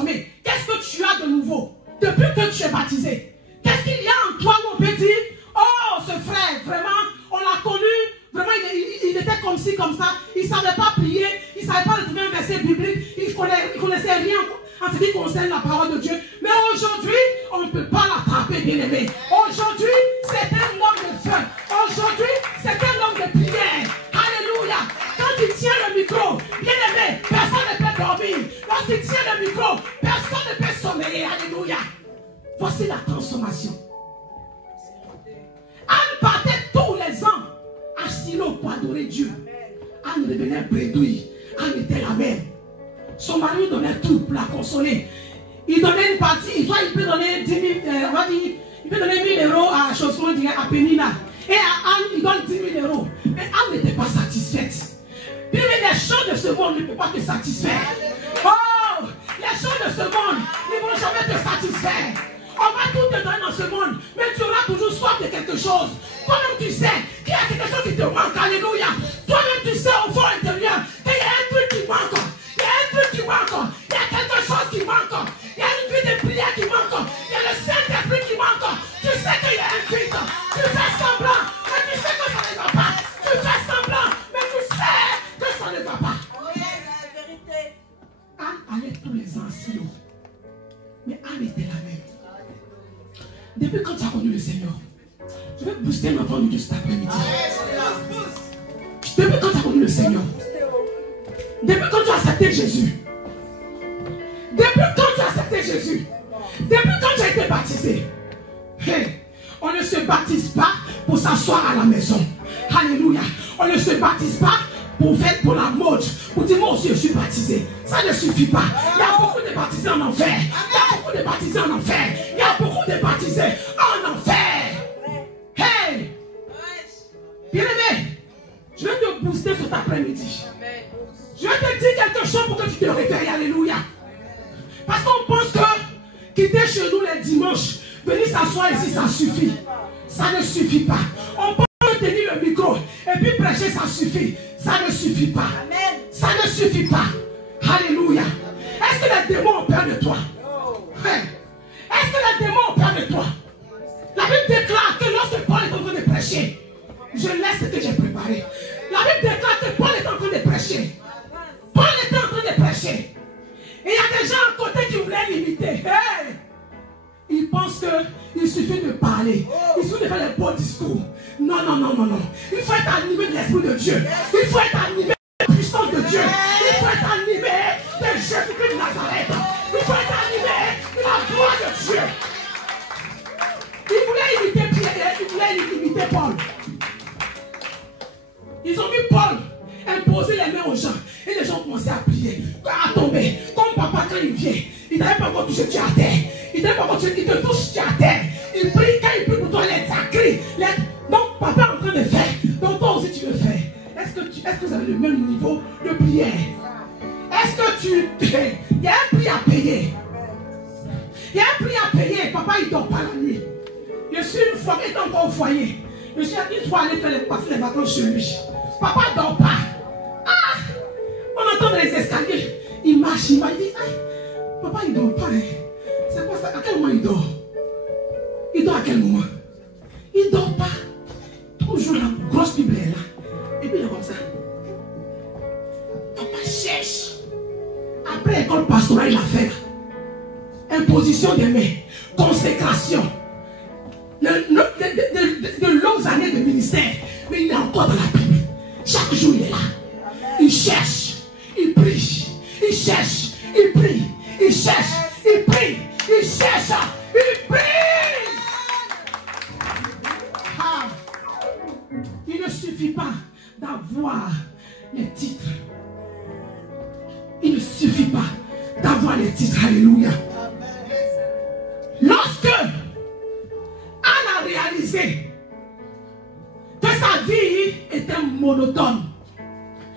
transformé? Qu'est-ce que tu as de nouveau depuis que tu es baptisé? Qu'est-ce qu'il y a en toi où on peut dire, oh, ce frère, vraiment, on l'a connu, vraiment, il était comme ci, comme ça, il ne savait pas prier, il ne savait pas retrouver un verset biblique, il ne connaissait rien en ce qui concerne la parole de Dieu. Mais aujourd'hui, on ne peut pas l'attraper, bien-aimé. Aujourd'hui, c'est un homme de feu. Aujourd'hui, c'est un homme de prière. Alléluia. Quand il tient le micro, bien-aimé, personne ne peut dormir. Lorsqu'il tient le micro, personne ne peut sommeiller. Alléluia. Voici la transformation. Anne partait tous les ans à Silo pour adorer Dieu. Anne devenait bredouille. Anne était la même. Son mari lui donnait tout pour la consoler. Il donnait une partie, soit il peut donner 10 000, on va dire, il peut donner 1 000 euros à chaussement à Pénina. Et à Anne, il donne 10 000 euros. Mais Anne n'était pas satisfaite. Puis les choses de ce monde ne peuvent pas te satisfaire. Oh, les choses de ce monde ne vont jamais te satisfaire. On va tout te donner dans ce monde, mais tu auras toujours soif de quelque chose. Toi-même tu sais qu'il y a quelque chose qui te manque. Alléluia. Toi-même tu sais au fond intérieur qu'il y a un truc qui manque. Il y a un truc qui manque. Il y a quelque chose qui manque. Il y a une vie de prière qui manque. Il y a le Saint-Esprit qui manque. Tu sais qu'il y a un vide. Tu fais semblant, mais tu sais que ça ne va pas. Tu fais semblant, mais tu sais que ça ne va pas. Oui, c'est la vérité. Anne allait tous les ans à Silo. Mais Anne était la même. Depuis quand tu as connu le Seigneur, je vais booster l'enfant de Dieu cet après-midi. Depuis quand tu as connu le Seigneur, depuis quand tu as accepté Jésus, depuis quand tu as accepté Jésus, depuis quand tu as été baptisé, hey, on ne se baptise pas pour s'asseoir à la maison. Alléluia. On ne se baptise pas pour faire pour la mode, pour dire moi aussi je suis baptisé. Ça ne suffit pas. Il y a beaucoup de baptisés en enfer. Il y a beaucoup de baptisés en enfer. Il y a beaucoup de baptisés en enfer. Hey! Bien-aimé, je vais te booster cet après-midi. Je vais te dire quelque chose pour que tu te réveilles. Alléluia. Parce qu'on pense que quitter chez nous les dimanches, venir s'asseoir ici, ça suffit. Ça ne suffit pas. On peut tenir le micro et puis prêcher, ça suffit. Ça ne suffit pas. Ça ne suffit pas. Alléluia. Est-ce que les démons ont peur de toi? Est-ce que les démons ont peur de toi? La Bible déclare que lorsque Paul est en train de prêcher, je laisse ce que j'ai préparé. La Bible déclare que Paul est en train de prêcher. Paul était en train de prêcher. Et il y a des gens à côté qui voulaient l'imiter. Hey! Ils pensent qu'il suffit de parler. Il suffit de faire les beaux discours. Non, non, non, non, non. Il faut être animé de l'Esprit de Dieu. Il faut être animé de la puissance de Dieu. Il faut être animé de Jésus-Christ de Nazareth. Il faut être animé de la gloire de Dieu. Ils voulaient imiter Pierre, ils voulaient imiter Paul. Ils ont vu Paul imposer les mains aux gens. Et les gens commençaient à prier, à tomber. Comme papa quand il vient, il n'avait pas encore touché Dieu à terre. Il n'avait pas encore touché, il te touche Dieu à terre. Il prie, quand il prie pour toi, il sacré. Donc papa est en train de faire. Donc toi aussi tu veux faire. Est-ce que vous avez le même niveau de prière? Est-ce que il y a un prix à payer? Il y a un prix à payer. Papa il ne dort pas la nuit. Je suis une fois, étant encore au foyer. Je suis une fois allé passer les vacances chez lui. Papa ne dort pas. Ah! On entend dans les escaliers. Il marche, il m'a dit, papa il ne dort pas. Hein. C'est quoi ça? À quel moment il dort? Il dort à quel moment? Il ne dort pas. Toujours la grosse Bible est là. Et puis il est comme ça. Papa cherche. Après l'école pastorale, il a fait imposition des mains, consécration. De longues années de ministère. Mais il est encore dans la Bible. Chaque jour il est là. Il cherche. Il prie. Il cherche. Il prie. Il cherche. Il prie. Il cherche. Il prie. Ah. Il ne suffit pas d'avoir les titres. Il ne suffit pas d'avoir les titres. Alléluia. Lorsque Anne a réalisé que sa vie était monotone,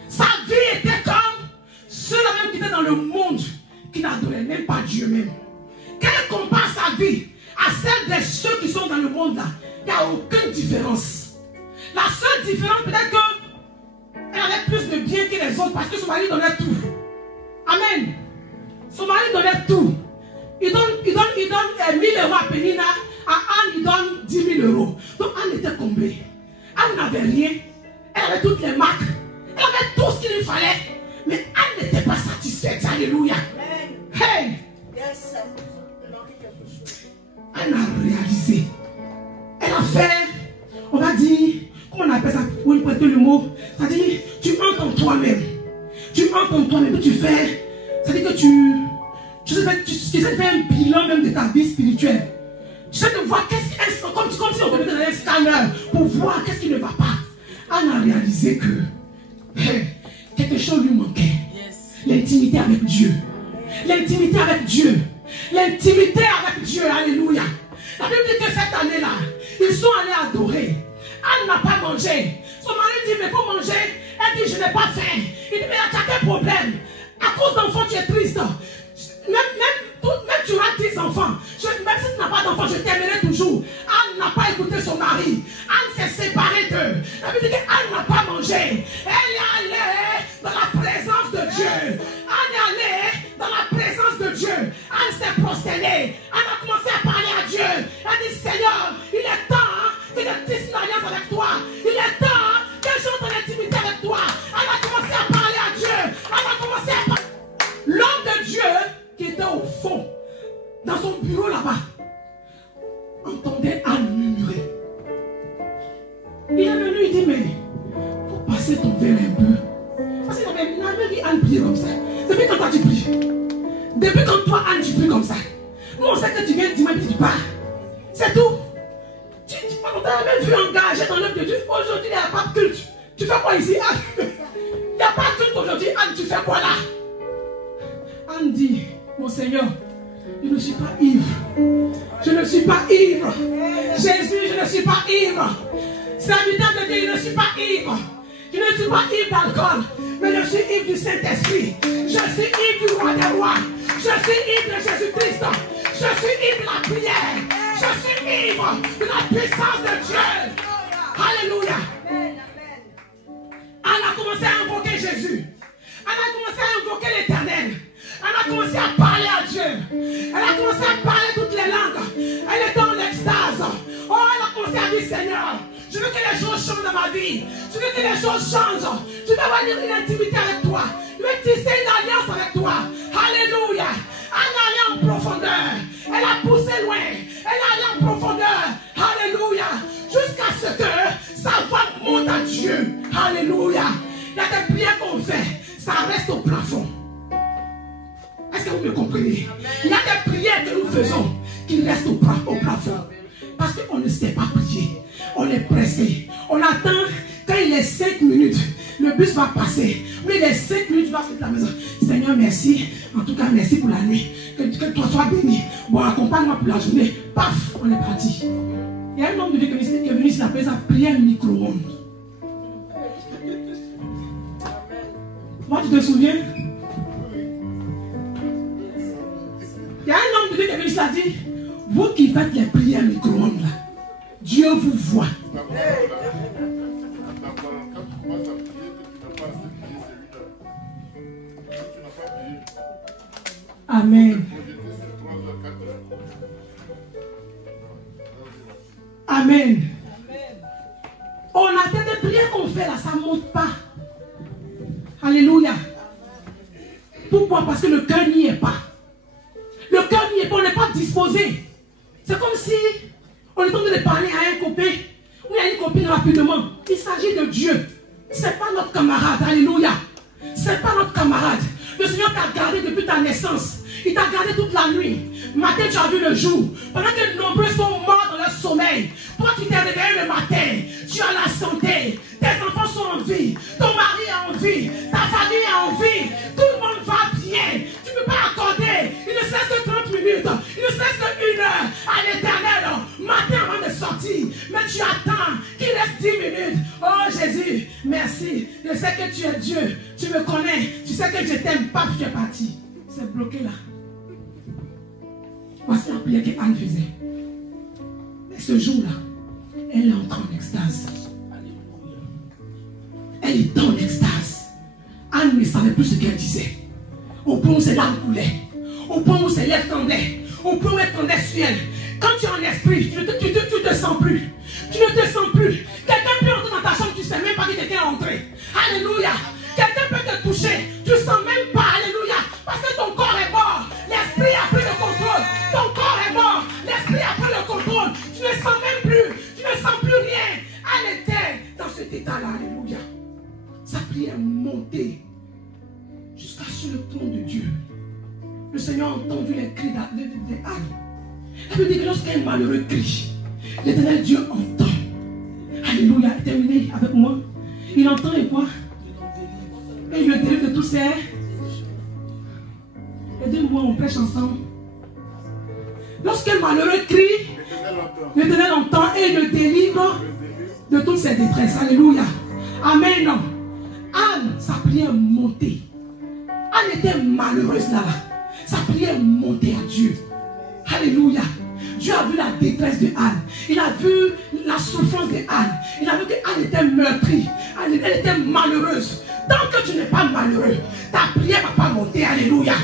sa vie était comme ceux-là même qui étaient dans le monde qui n'adoraient même pas Dieu même. Qu'elle compare sa vie à celle de ceux qui sont dans le monde là, il n'y a aucune différence. La seule différence peut-être qu'elle avait plus de bien que les autres parce que son mari donnait tout. Amen. Son mari donnait tout. n'avait rien. Elle avait toutes les marques. Elle avait tout ce qu'il lui fallait. Mais Anne n'était pas satisfaite. Alléluia. Hey! Anne a réalisé. Elle a fait, on va dire, comment on appelle ça? Oui, prêter le mot. C'est-à-dire, tu entres en toi-même. Tu entres en toi-même. Tu fais. C'est-à-dire que tu essaies de faire un bilan même de ta vie spirituelle. Tu essaies de voir comme si on te mettait dans un scanner pour voir qu'est-ce qui ne va pas. Anne a réalisé que quelque chose lui manquait. L'intimité avec Dieu. L'intimité avec Dieu. L'intimité avec Dieu. Alléluia. La Bible dit que cette année-là, ils sont allés adorer. Anne n'a pas mangé. Son mari dit, mais pour manger, elle dit, je n'ai pas faim. Il dit, mais tu as quel problème? À cause d'enfants, tu es triste. Même tu as 10 enfants. Même si tu n'as pas d'enfants, je t'aimerai toujours. Anne n'a pas écouté son mari. Anne s'est séparée d'eux. La Bible dit qu'Anne n'a pas mangé. Elle est allée dans la présence de Dieu. Anne est allée dans la présence de Dieu. Anne s'est prosternée. Anne a commencé à parler à Dieu. Elle dit, Seigneur, il est temps que je tisse une alliance avec toi. Il est temps que j'entre en intimité avec toi. Elle a commencé à parler à Dieu. Elle a commencé à parler. L'homme de Dieu qui était au fond, dans son bureau là-bas, entendait Anne murmurer. Il est venu, il dit, mais faut passer ton verre un peu. Parce qu'il n'avait jamais vu Anne prier comme ça. Depuis quand toi tu pries? Depuis quand toi Anne tu pries comme ça? Nous on sait que tu viens dimanche et tu pars. C'est tout. On t'a même vu engagé dans l'œuvre de Dieu. Aujourd'hui il n'y a pas de culte. Tu fais quoi ici, Anne? Il n'y a pas de culte aujourd'hui. Anne, tu fais quoi là? Anne dit, mon Seigneur, je ne suis pas ivre. Je ne suis pas ivre. Jésus, je ne suis pas ivre. Serviteur de Dieu, je ne suis pas ivre. Je ne suis pas ivre d'alcool, mais je suis ivre du Saint-Esprit. Je suis ivre du roi des rois. Je suis ivre de Jésus-Christ. Je suis ivre de la prière. Je suis ivre de la puissance de Dieu. Alléluia. Elle a commencé à invoquer Jésus. Elle a commencé à invoquer l'Éternel. Elle a commencé à parler à Dieu. Elle a commencé à parler toutes les langues. Elle était en extase. Oh, elle a commencé à dire, Seigneur, je veux que les choses changent dans ma vie. Je veux que les choses changent. Je veux avoir une intimité avec toi. Je veux tisser une alliance avec toi. Alléluia. Elle est allée en profondeur. Elle a poussé loin. Elle est allée en profondeur. Alléluia. Jusqu'à ce que sa voix monte à Dieu. Alléluia. Il y a des prières qu'on fait. Ça reste au plafond. Est-ce que vous me comprenez? Il y a des prières que nous faisons qui restent au plafond. Parce qu'on ne sait pas prier. On est pressé. On attend quand il est 5 minutes. Le bus va passer. Mais les 5 minutes, tu vas faire de la maison. Seigneur, merci. En tout cas, merci pour la nuit. Que toi sois béni. Bon, accompagne-moi pour la journée. Paf, on est parti. Il y a un homme de Dieu qui est venu ici, appelé ça prière micro-ondes. Moi, tu te souviens? Il y a un homme de Dieu qui est venu ici, il a dit, vous qui faites les prières micro-ondes là, Dieu vous voit. Amen. Amen. On a des prières qu'on fait là, ça ne monte pas. Alléluia. Pourquoi? Parce que le cœur n'y est pas. Le cœur n'y est pas, on n'est pas disposé. C'est comme si on est en train de parler à un copain ou à une copine rapidement. Il s'agit de Dieu. Ce n'est pas notre camarade. Alléluia. Ce n'est pas notre camarade. Le Seigneur t'a gardé depuis ta naissance. Il t'a gardé toute la nuit. Matin, tu as vu le jour. Pendant que nombreux sont morts dans leur sommeil. Toi, tu t'es réveillé le matin. Tu as la santé. Tes enfants sont en vie. Ton mari est en vie. Ta famille est en vie. Tout le monde va bien. Tu ne peux pas accorder. Il ne cesse que 30 minutes. Il ne cesse que 1 heure à l'Éternel. Matin avant de sortir. Mais tu attends qu'il reste 10 minutes. Oh Jésus, merci. Je sais que tu es Dieu. Tu me connais. Tu sais que je t'aime. Pas que tu es parti. C'est bloqué là. Voici la prière qu'Anne faisait. Et ce jour-là, elle est entrée en extase. Elle était en extase. Anne ne savait plus ce qu'elle disait. Au point où ses larmes coulaient. Au point où ses lèvres tendaient. Au point où elle tendait sur elle. Quand tu es en esprit, tu ne te sens plus. Tu ne te sens plus. Quelqu'un peut entrer dans ta chambre Alléluia. Quelqu'un peut te toucher. Tu ne sens même pas. Alléluia. Parce que ton corps est mort. L'esprit a pris le contrôle. Ton corps est mort. L'esprit a pris le contrôle. Tu ne sens même plus. Tu ne sens plus rien. Elle était dans cet état-là. Alléluia. Sa prière montait jusqu'à sur le trône de Dieu. Le Seigneur a entendu les cris d'Anne. Elle veut dire que lorsqu'un malheureux crie, l'Éternel Dieu entend. Alléluia. Terminé avec moi. Il entend et quoi? Et il le délivre de tous ces. Les 2 mois, on prêche ensemble. Lorsqu'un malheureux crie, l'Éternel entend et il le délivre de toutes ses détresses. Alléluia. Amen. Anne, sa prière montait. Anne était malheureuse là-bas. Sa prière montait à Dieu. Alléluia. Dieu a vu la détresse de Anne. Il a vu la souffrance de Anne. Il a vu qu'Anne était meurtrie. Elle était malheureuse. Tant que tu n'es pas malheureux, ta prière ne va pas monter. Alléluia.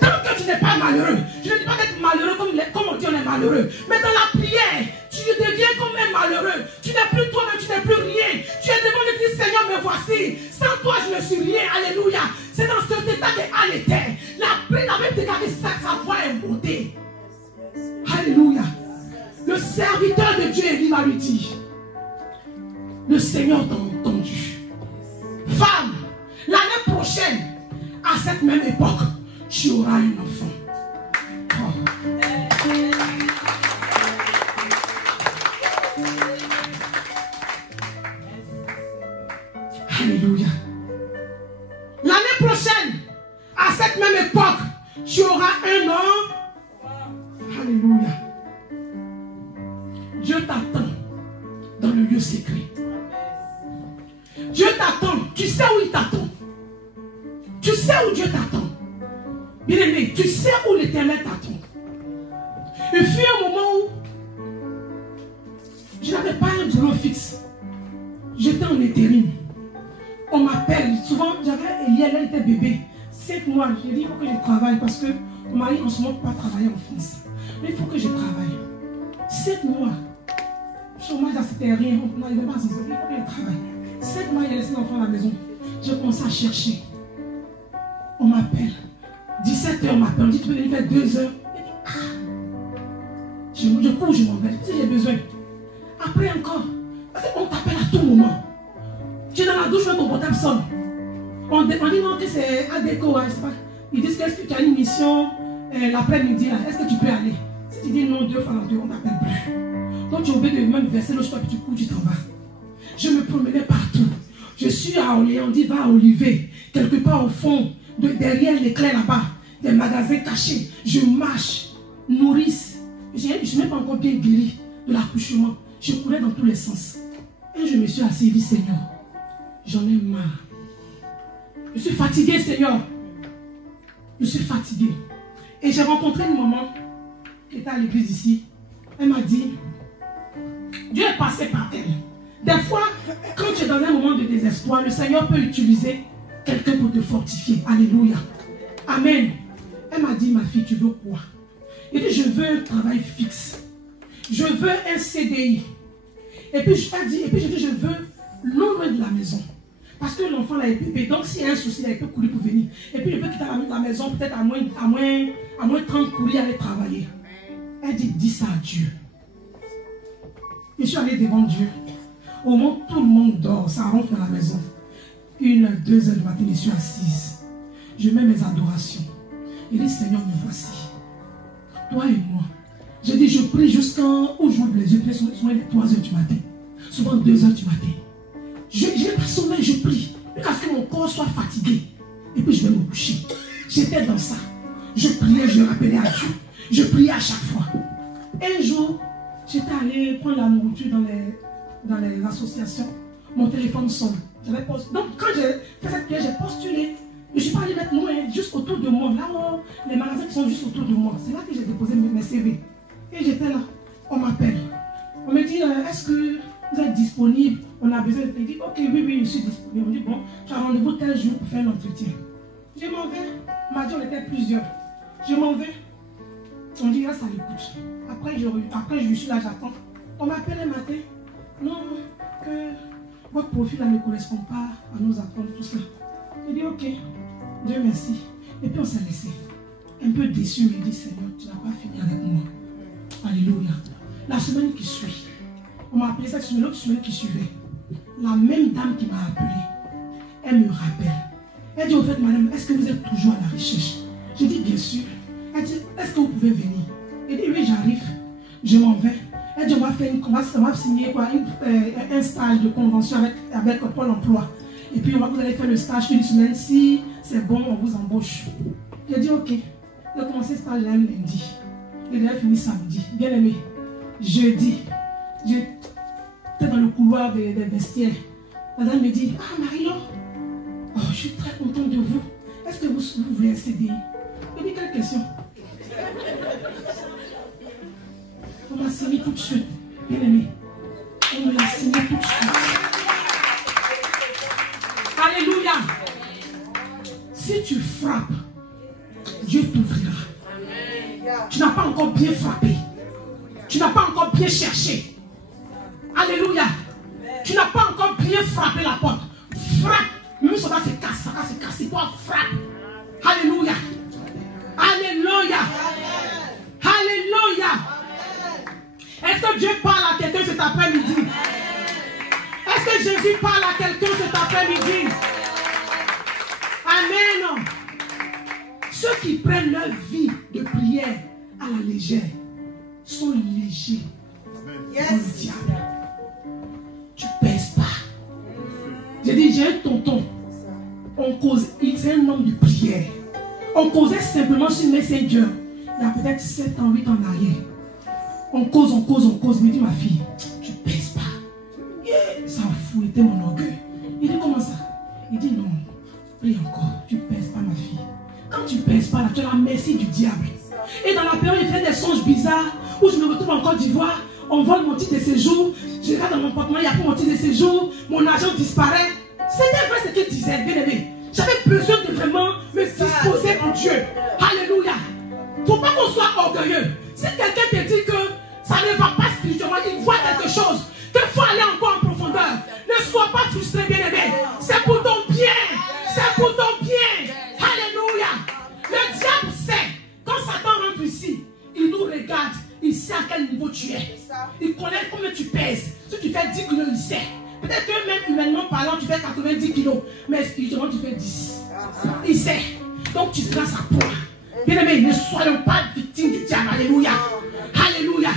Tant que tu n'es pas malheureux, je ne dis pas d'être malheureux comme on dit on est malheureux. Mais dans la prière, tu deviens comme un malheureux. Tu n'es plus toi-même, tu n'es plus rien. Tu es devant le Christ, Seigneur, me voici. Sans toi, je ne suis rien. Alléluia. C'est dans cet état qu'Anne était. La prière avait déclaré sa voix est montée. Alléluia. Le serviteur de Dieu, il va lui dire, le Seigneur t'a entendu. Femme, l'année prochaine, à cette même époque, tu auras un enfant. Oh. Alléluia. L'année prochaine, à cette même époque, tu auras un an. Alléluia. Dieu t'attend dans le lieu secret. Dieu t'attend. Tu sais où il t'attend. Tu sais où Dieu t'attend. Bien aimé, tu sais où l'Éternel t'attend. Il fut un moment où je n'avais pas un boulot fixe. J'étais en intérim. On m'appelle. Souvent, j'avais Eliel, elle était bébé. 5 mois. J'ai dit, il faut que je travaille parce que mon mari en ce moment ne peut pas travailler en France. Mais il faut que je travaille. 7 mois. Chômage, c'était rien. On n'arrivait pas à s'en sortir. Il faut que je travaille. 7 mois, il a laissé l'enfant à la maison. J'ai commencé à chercher. On m'appelle. 17h, on m'appelle. On dit, tu peux venir faire 2 heures. Je cours, je m'en vais. Si j'ai besoin. Après encore. Parce qu'on t'appelle à tout moment. Tu es dans la douche, ton portable sonne. On dit non que c'est ADECO. Hein, ils disent que tu as une mission l'après-midi. Est-ce que tu peux aller? Si tu dis non, 2 fois dans 2, on ne t'appelle plus. Donc tu oublies de même verser le choix et tu cours, tu t'en vas. Je me promenais partout. Je suis à Orléans, on dit va à Olivet. Quelque part au fond, derrière l'éclair là-bas, des magasins cachés. Je marche, nourrice. Je ne suis même pas encore bien guéri de l'accouchement. Je courais dans tous les sens. Et je me suis assis et dit, Seigneur, j'en ai marre. Je suis fatigué, Seigneur. Je suis fatigué. Et j'ai rencontré une maman qui était à l'église ici. Elle m'a dit, Dieu est passé par elle. Des fois, quand tu es dans un moment de désespoir, le Seigneur peut utiliser quelqu'un pour te fortifier. Alléluia. Amen. Elle m'a dit, ma fille, tu veux quoi? Elle dit, je veux un travail fixe. Je veux un CDI. Et puis, je dis, je veux loin de la maison. Parce que l'enfant là est bébé. Donc, s'il y a un souci, là, il peut courir pour venir. Et puis, il peut quitter la maison, peut-être à moins 30 courir, aller travailler. Elle dit, dis ça à Dieu. Je suis allée devant Dieu. Au moment où tout le monde dort, ça rentre dans la maison. 1h, 2h du matin, je suis assise. Je mets mes adorations. Je dis, Seigneur, me voici. Toi et moi. Je dis, je prie jusqu'à où j'ouvre les yeux. Souvent, il est 3h du matin. Souvent, 2h du matin. Je n'ai pas sommeil, je prie. Jusqu'à ce que mon corps soit fatigué. Et puis, je vais me coucher. J'étais dans ça. Je priais, je rappelais à Dieu. Je priais à chaque fois. Un jour, j'étais allé prendre la nourriture dans les associations. Mon téléphone sonne. Donc, quand j'ai fait cette prière, j'ai postulé. Je ne suis pas allé mettre loin, juste autour de moi. Là où les magasins qui sont juste autour de moi. C'est là que j'ai déposé mes CV. Et j'étais là. On m'appelle. On me dit, est-ce que vous êtes disponible? On a besoin de... Il dit, ok, oui, je suis disponible. On dit, bon, tu as rendez-vous tel jour pour faire l'entretien. Je m'en vais. On m'a dit, on était plusieurs. Je m'en vais. On dit, reste à l'écoute. Après, je suis là, j'attends. On m'appelle un matin. Non, que votre profil là ne correspond pas à nos attentes, tout ça. J'ai dit, ok, Dieu merci. Et puis on s'est laissé. Un peu déçu, il me dit, Seigneur, tu n'as pas fini avec moi. Alléluia. La semaine qui suit, on m'a appelé cette semaine, l'autre semaine qui suivait. La même dame qui m'a appelé, elle me rappelle. Elle dit, au fait, madame, est-ce que vous êtes toujours à la recherche? J'ai dit, bien sûr. Elle dit, est-ce que vous pouvez venir? Elle dit, oui, j'arrive. Je m'en vais. Elle dit, on va signer quoi, un stage de convention avec Pôle emploi. Et puis, vous allez faire le stage une semaine. Si c'est bon, on vous embauche. J'ai dit, ok. J'ai commencé le stage lundi. Et j'ai fini samedi. Bien aimé. Jeudi, j'étais dans le couloir des vestiaires. Madame me dit, ah, Marie-Laure, oh, je suis très contente de vous. Est-ce que vous voulez un CDI? Je dis, quelle question? On m'a signé tout de suite. Bien aimé. On me l'a signé tout de suite. Alléluia. Si tu frappes, Dieu t'ouvrira. Tu n'as pas encore bien frappé. Tu n'as pas encore bien cherché. Alléluia. Tu n'as pas encore bien frappé la porte. Frappe. Même ça va se casser. Ça va se casser. Toi, frappe. Alléluia. Alléluia. Alléluia. Est-ce que Dieu parle à quelqu'un cet après-midi? Est-ce que Jésus parle à quelqu'un cet après-midi? Amen. Ceux qui prennent leur vie de prière à la légère sont légers. Yes. Dans le diable. Tu ne pèses pas. J'ai dit, j'ai un tonton. On cause, il c'est un homme de prière. On causait simplement sur Messenger. Il y a peut-être 7 ans, 8 ans en arrière. On cause. Il me dit, ma fille, tu ne pèses pas. Yeah. Ça fouettait mon orgueil. Il dit, comment ça? Il dit, non, prie encore. Tu ne pèses pas, ma fille. Quand tu ne pèses pas, là, tu as la merci du diable. Et dans la période, il fait des songes bizarres où je me retrouve en Côte d'Ivoire. On vole mon titre de séjour. Je regarde dans mon porte-monnaie, il n'y a pas mon titre de séjour. Mon argent disparaît. C'était vrai ce qu'il disait, bien aimé. J'avais besoin de vraiment me disposer pour Dieu. Alléluia. Il ne faut pas qu'on soit orgueilleux. Si quelqu'un te dit que ça ne va pas spirituellement, il voit quelque chose, qu'il faut aller encore en profondeur. Ne sois pas frustré, bien aimé. C'est pour ton bien. C'est pour ton bien. Alléluia. Le diable sait. Quand Satan rentre ici, il nous regarde. Il sait à quel niveau tu es. Il connaît combien tu pèses. Si tu fais 10 kilos, il sait. Peut-être que même humainement parlant, tu fais 90 kilos. Mais spirituellement, tu fais 10. Il sait. Donc tu seras sa proie. Bien aimé, ne soyons pas victimes du diable. Alléluia. Alléluia.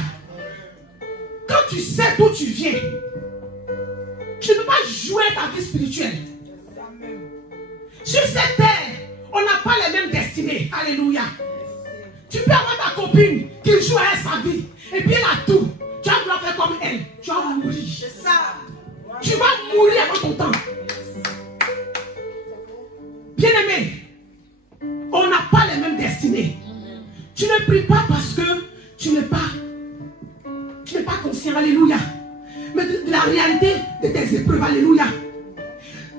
Quand tu sais d'où tu viens, tu ne peux pas jouer ta vie spirituelle. Sur cette terre, on n'a pas les mêmes destinées. Alléluia. Tu peux avoir ta copine qui joue à elle sa vie. Et puis elle a tout. Tu vas vouloir faire comme elle. Tu vas mourir. C'est ça. Tu vas mourir avant ton temps. Bien aimé, on n'a pas les mêmes destinées. Tu ne pries pas parce que tu n'es pas conscient. Alléluia. Mais de la réalité de tes épreuves. Alléluia.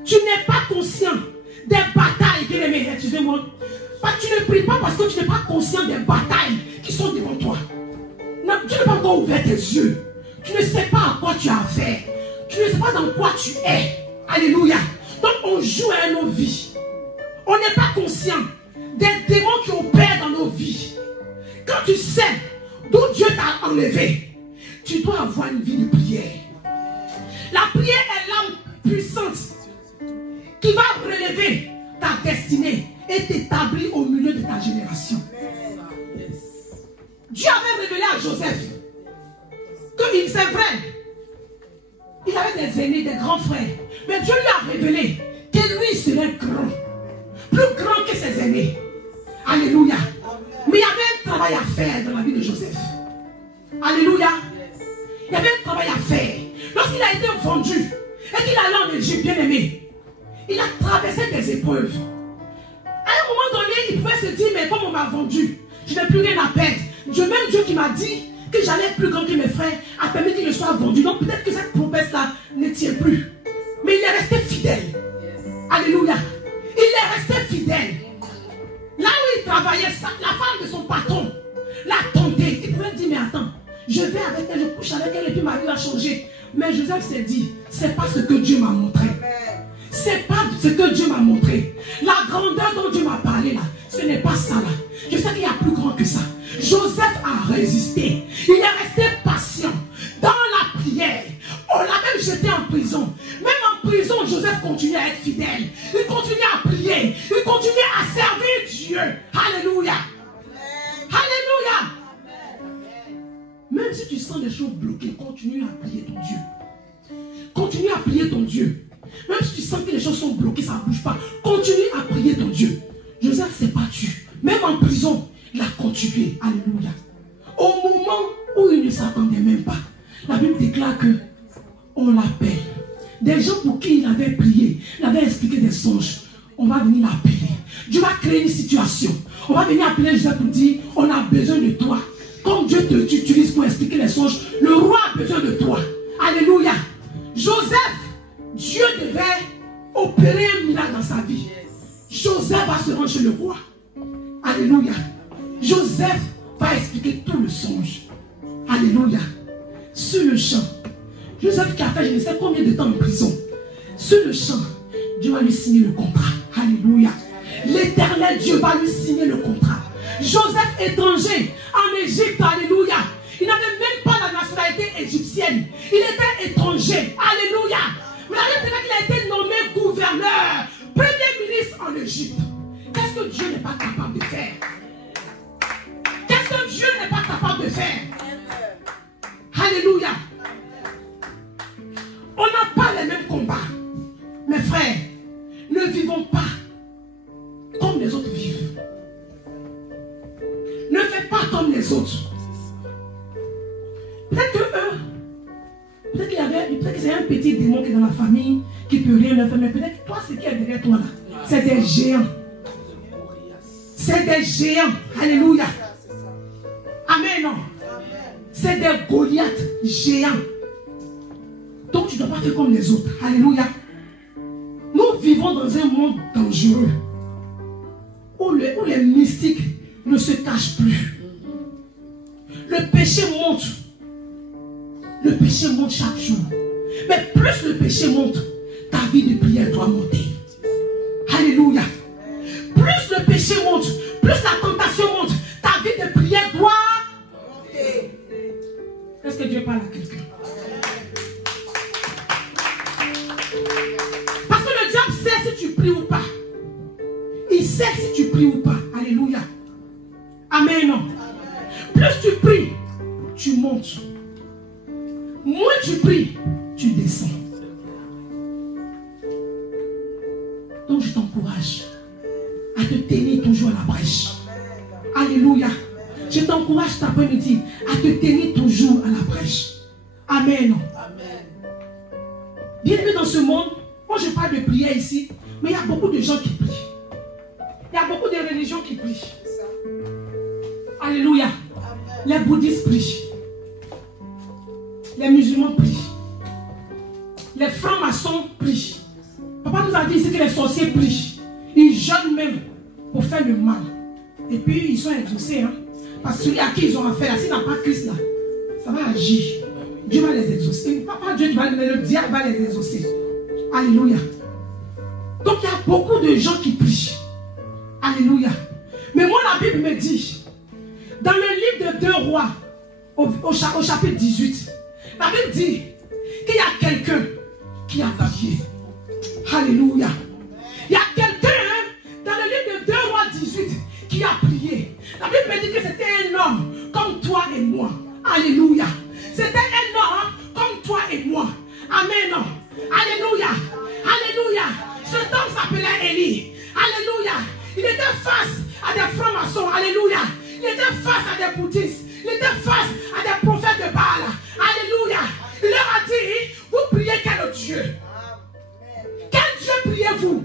Tu n'es pas conscient des batailles. Bien aimé, excusez-moi. Tu ne pries pas parce que tu n'es pas conscient des batailles qui sont devant toi. Non, tu n'as pas encore ouvert tes yeux. Tu ne sais pas à quoi tu as affaire. Tu ne sais pas dans quoi tu es. Alléluia. Donc on joue à nos vies. On n'est pas conscient des démons qui opèrent dans nos vies. Quand tu sais d'où Dieu t'a enlevé, tu dois avoir une vie de prière. La prière est l'âme puissante qui va relever ta destinée et t'établir au milieu de ta génération. Dieu avait révélé à Joseph que c'est vrai, il avait des aînés, des grands frères, mais Dieu lui a révélé que lui serait grand, plus grand que ses aînés. Alléluia. Mais il y avait un travail à faire dans la vie de Joseph. Alléluia. Il y avait un travail à faire. Lorsqu'il a été vendu et qu'il allait en Égypte, bien aimé, il a traversé des épreuves. À un moment donné, il pouvait se dire, mais comme on m'a vendu, je n'ai plus rien à perdre. Même Dieu qui m'a dit que j'allais être plus grand que mes frères a permis qu'il me soit vendu. Donc peut-être que cette promesse-là ne tient plus. Mais il est resté fidèle. Alléluia. Il est resté fidèle. Là où il travaillait, la femme de son patron l'attendait. Il pouvait dire, mais attends, Je vais avec elle, je couche avec elle et puis ma vie va changer. Mais Joseph s'est dit, c'est pas ce que Dieu m'a montré. C'est pas ce que Dieu m'a montré. La grandeur dont Dieu m'a parlé là, ce n'est pas ça là. Je sais qu'il y a plus grand que ça. Joseph a résisté. Il est resté patient dans la prière. On l'a même jeté en prison. Même en prison, Joseph continuait à être fidèle. Il continuait à prier. Il continuait à servir Dieu. Alléluia. Alléluia. Même si tu sens des choses bloquées, continue à prier ton Dieu. Continue à prier ton Dieu. Même si tu sens que les choses sont bloquées, ça ne bouge pas. Continue à prier ton Dieu. Joseph s'est battu. Même en prison, il a continué. Alléluia. Au moment où il ne s'attendait même pas, la Bible déclare que on l'appelle. Des gens pour qui il avait prié, il avait expliqué des songes. On va venir l'appeler. Dieu va créer une situation. On va venir appeler Joseph pour dire, on a besoin de toi. Comme Dieu t'utilise pour expliquer les songes, le roi a besoin de toi. Alléluia. Joseph, Dieu devait opérer un miracle dans sa vie. Joseph va se rendre chez le roi. Alléluia. Joseph va expliquer tout le songe. Alléluia. Sur le champ, Joseph qui a fait je ne sais combien de temps en prison. Sur le champ, Dieu va lui signer le contrat. Alléluia. L'Éternel Dieu va lui signer le contrat. Joseph étranger en Égypte. Alléluia. Il n'avait même pas la nationalité égyptienne. Il était étranger. Alléluia. Mais la Bible dit qu'il a été nommé gouverneur, premier ministre en Égypte. Qu'est-ce que Dieu n'est pas capable de faire? Qu'est-ce que Dieu n'est pas capable de faire? Alléluia. On n'a pas les mêmes combats. Mes frères, ne vivons pas comme les autres vivent. Ne faites pas comme les autres. Peut-être que eux, peut-être que c'est un petit démon qui est dans la famille, qui ne peut rien leur faire, mais peut-être toi, ce qui est derrière toi là, c'est des géants. C'est des géants. Alléluia. Amen. Non. C'est des Goliaths géants. Donc tu ne dois pas faire comme les autres. Alléluia. Nous vivons dans un monde dangereux où les mystiques ne se cachent plus. Le péché monte. Le péché monte chaque jour. Mais plus le péché monte, ta vie de prière doit monter. Alléluia. Plus le péché monte, plus la tentation monte, ta vie de prière doit monter. Est-ce que Dieu parle à quelqu'un? Parce que le diable sait si tu pries ou pas. Il sait si tu pries ou pas. Alléluia. Amen. Plus tu pries, tu montes. Moins tu pries, tu descends. Donc je t'encourage à te tenir toujours à la brèche. Alléluia. Je t'encourage cet après-midi à te tenir toujours à la brèche. Amen. Bienvenue dans ce monde. Moi je parle de prière ici, mais il y a beaucoup de gens qui prient. Il y a beaucoup de religions qui prient. Alléluia. Les bouddhistes prient. Les musulmans prient. Les francs-maçons prient. Papa nous a dit ici que les sorciers prient. Ils jeûnent même pour faire le mal. Et puis ils sont exaucés. Hein? Parce que celui à qui ils ont affaire, s'il n'a pas Christ là, ça va agir. Dieu va les exaucer. Papa Dieu va le diable va les exaucer. Alléluia. Donc il y a beaucoup de gens qui prient. Alléluia. Mais moi la Bible me dit, dans le livre de 2 Rois, au chapitre 18, la Bible dit qu'il y a quelqu'un qui a prié. Alléluia. Il y a quelqu'un dans le livre de 2 Rois 18 qui a prié. La Bible me dit que c'était un homme comme toi et moi. Alléluia. C'était un homme comme toi et moi. Amen. Alléluia. Alléluia. Cet homme s'appelait Élie. Alléluia. Il était face à des francs-maçons. Alléluia. Il était face à des bouddhistes. Il était face à des prophètes de Baal. Alléluia. Il leur a dit, vous priez quel Dieu? Quel Dieu priez-vous?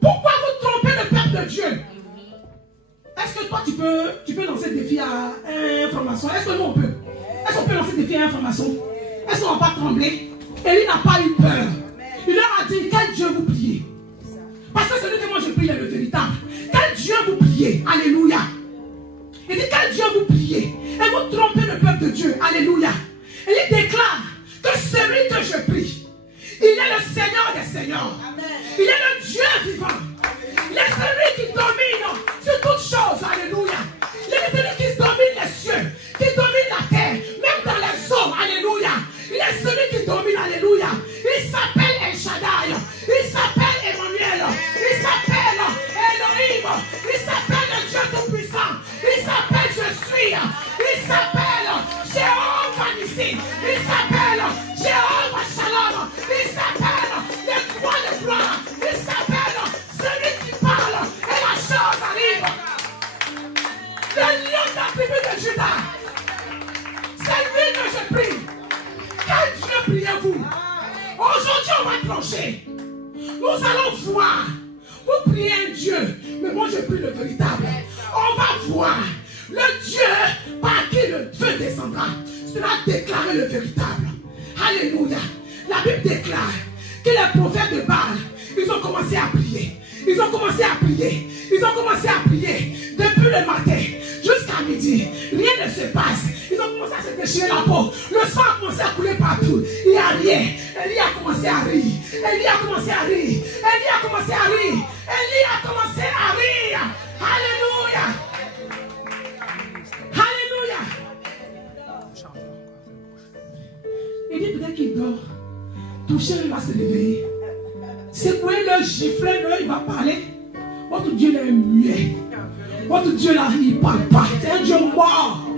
Pourquoi vous trompez le peuple de Dieu? Est-ce que toi tu peux lancer le défi à un franc-maçon? Est-ce que nous on peut? Est-ce qu'on peut lancer le défi à un franc-maçon? Est-ce qu'on ne va pas trembler? Et il n'a pas eu peur. Il leur a dit, quel Dieu vous priez? Parce que celui que moi je prie est le véritable. Quel Dieu vous priez? Alléluia. Il dit, quel Dieu vous priez? Et vous trompez le peuple de Dieu. Alléluia. Il déclare que celui que je prie, il est le Seigneur des Seigneurs. Il est le Dieu vivant. Il est celui qui domine sur toutes choses. Alléluia. Il est celui qui domine les cieux, qui domine la terre, même dans les eaux. Alléluia. Il est celui qui domine. Alléluia. Il s'appelle El Shaddai. Il s'appelle Emmanuel. Il s'appelle Elohim. Il s'appelle le Dieu Tout-Puissant. Il s'appelle Je suis. Il s'appelle Jéhovah Nissi. Il s'appelle Jéhovah Shalom. Il s'appelle le roi de gloire. Il s'appelle celui qui parle et la chose arrive. Le lion de la tribu de Judas. C'est lui que je prie. Quel Dieu priez-vous? Aujourd'hui on va trancher. Nous allons voir. Vous priez un Dieu, mais moi je prie le véritable. On va voir le Dieu par qui le feu descendra. Cela déclarer le véritable. Alléluia. La Bible déclare que les prophètes de Baal, ils ont commencé à prier. Ils ont commencé à prier. Ils ont commencé à prier depuis le matin jusqu'à midi. Rien ne se passe. Ils ont commencé à se déchirer la peau. Le sang a commencé à couler partout. Il n'y a rien. Élie a commencé à rire. Élie a commencé à rire. Élie a commencé à rire. Élie a commencé à rire. Alléluia. Alléluia. Il dit peut-être qu'il dort. Toucher, il va se réveiller. Secouer le gifler, il va parler. Votre Dieu là est muet. Votre Dieu là, il ne parle pas. C'est un Dieu mort.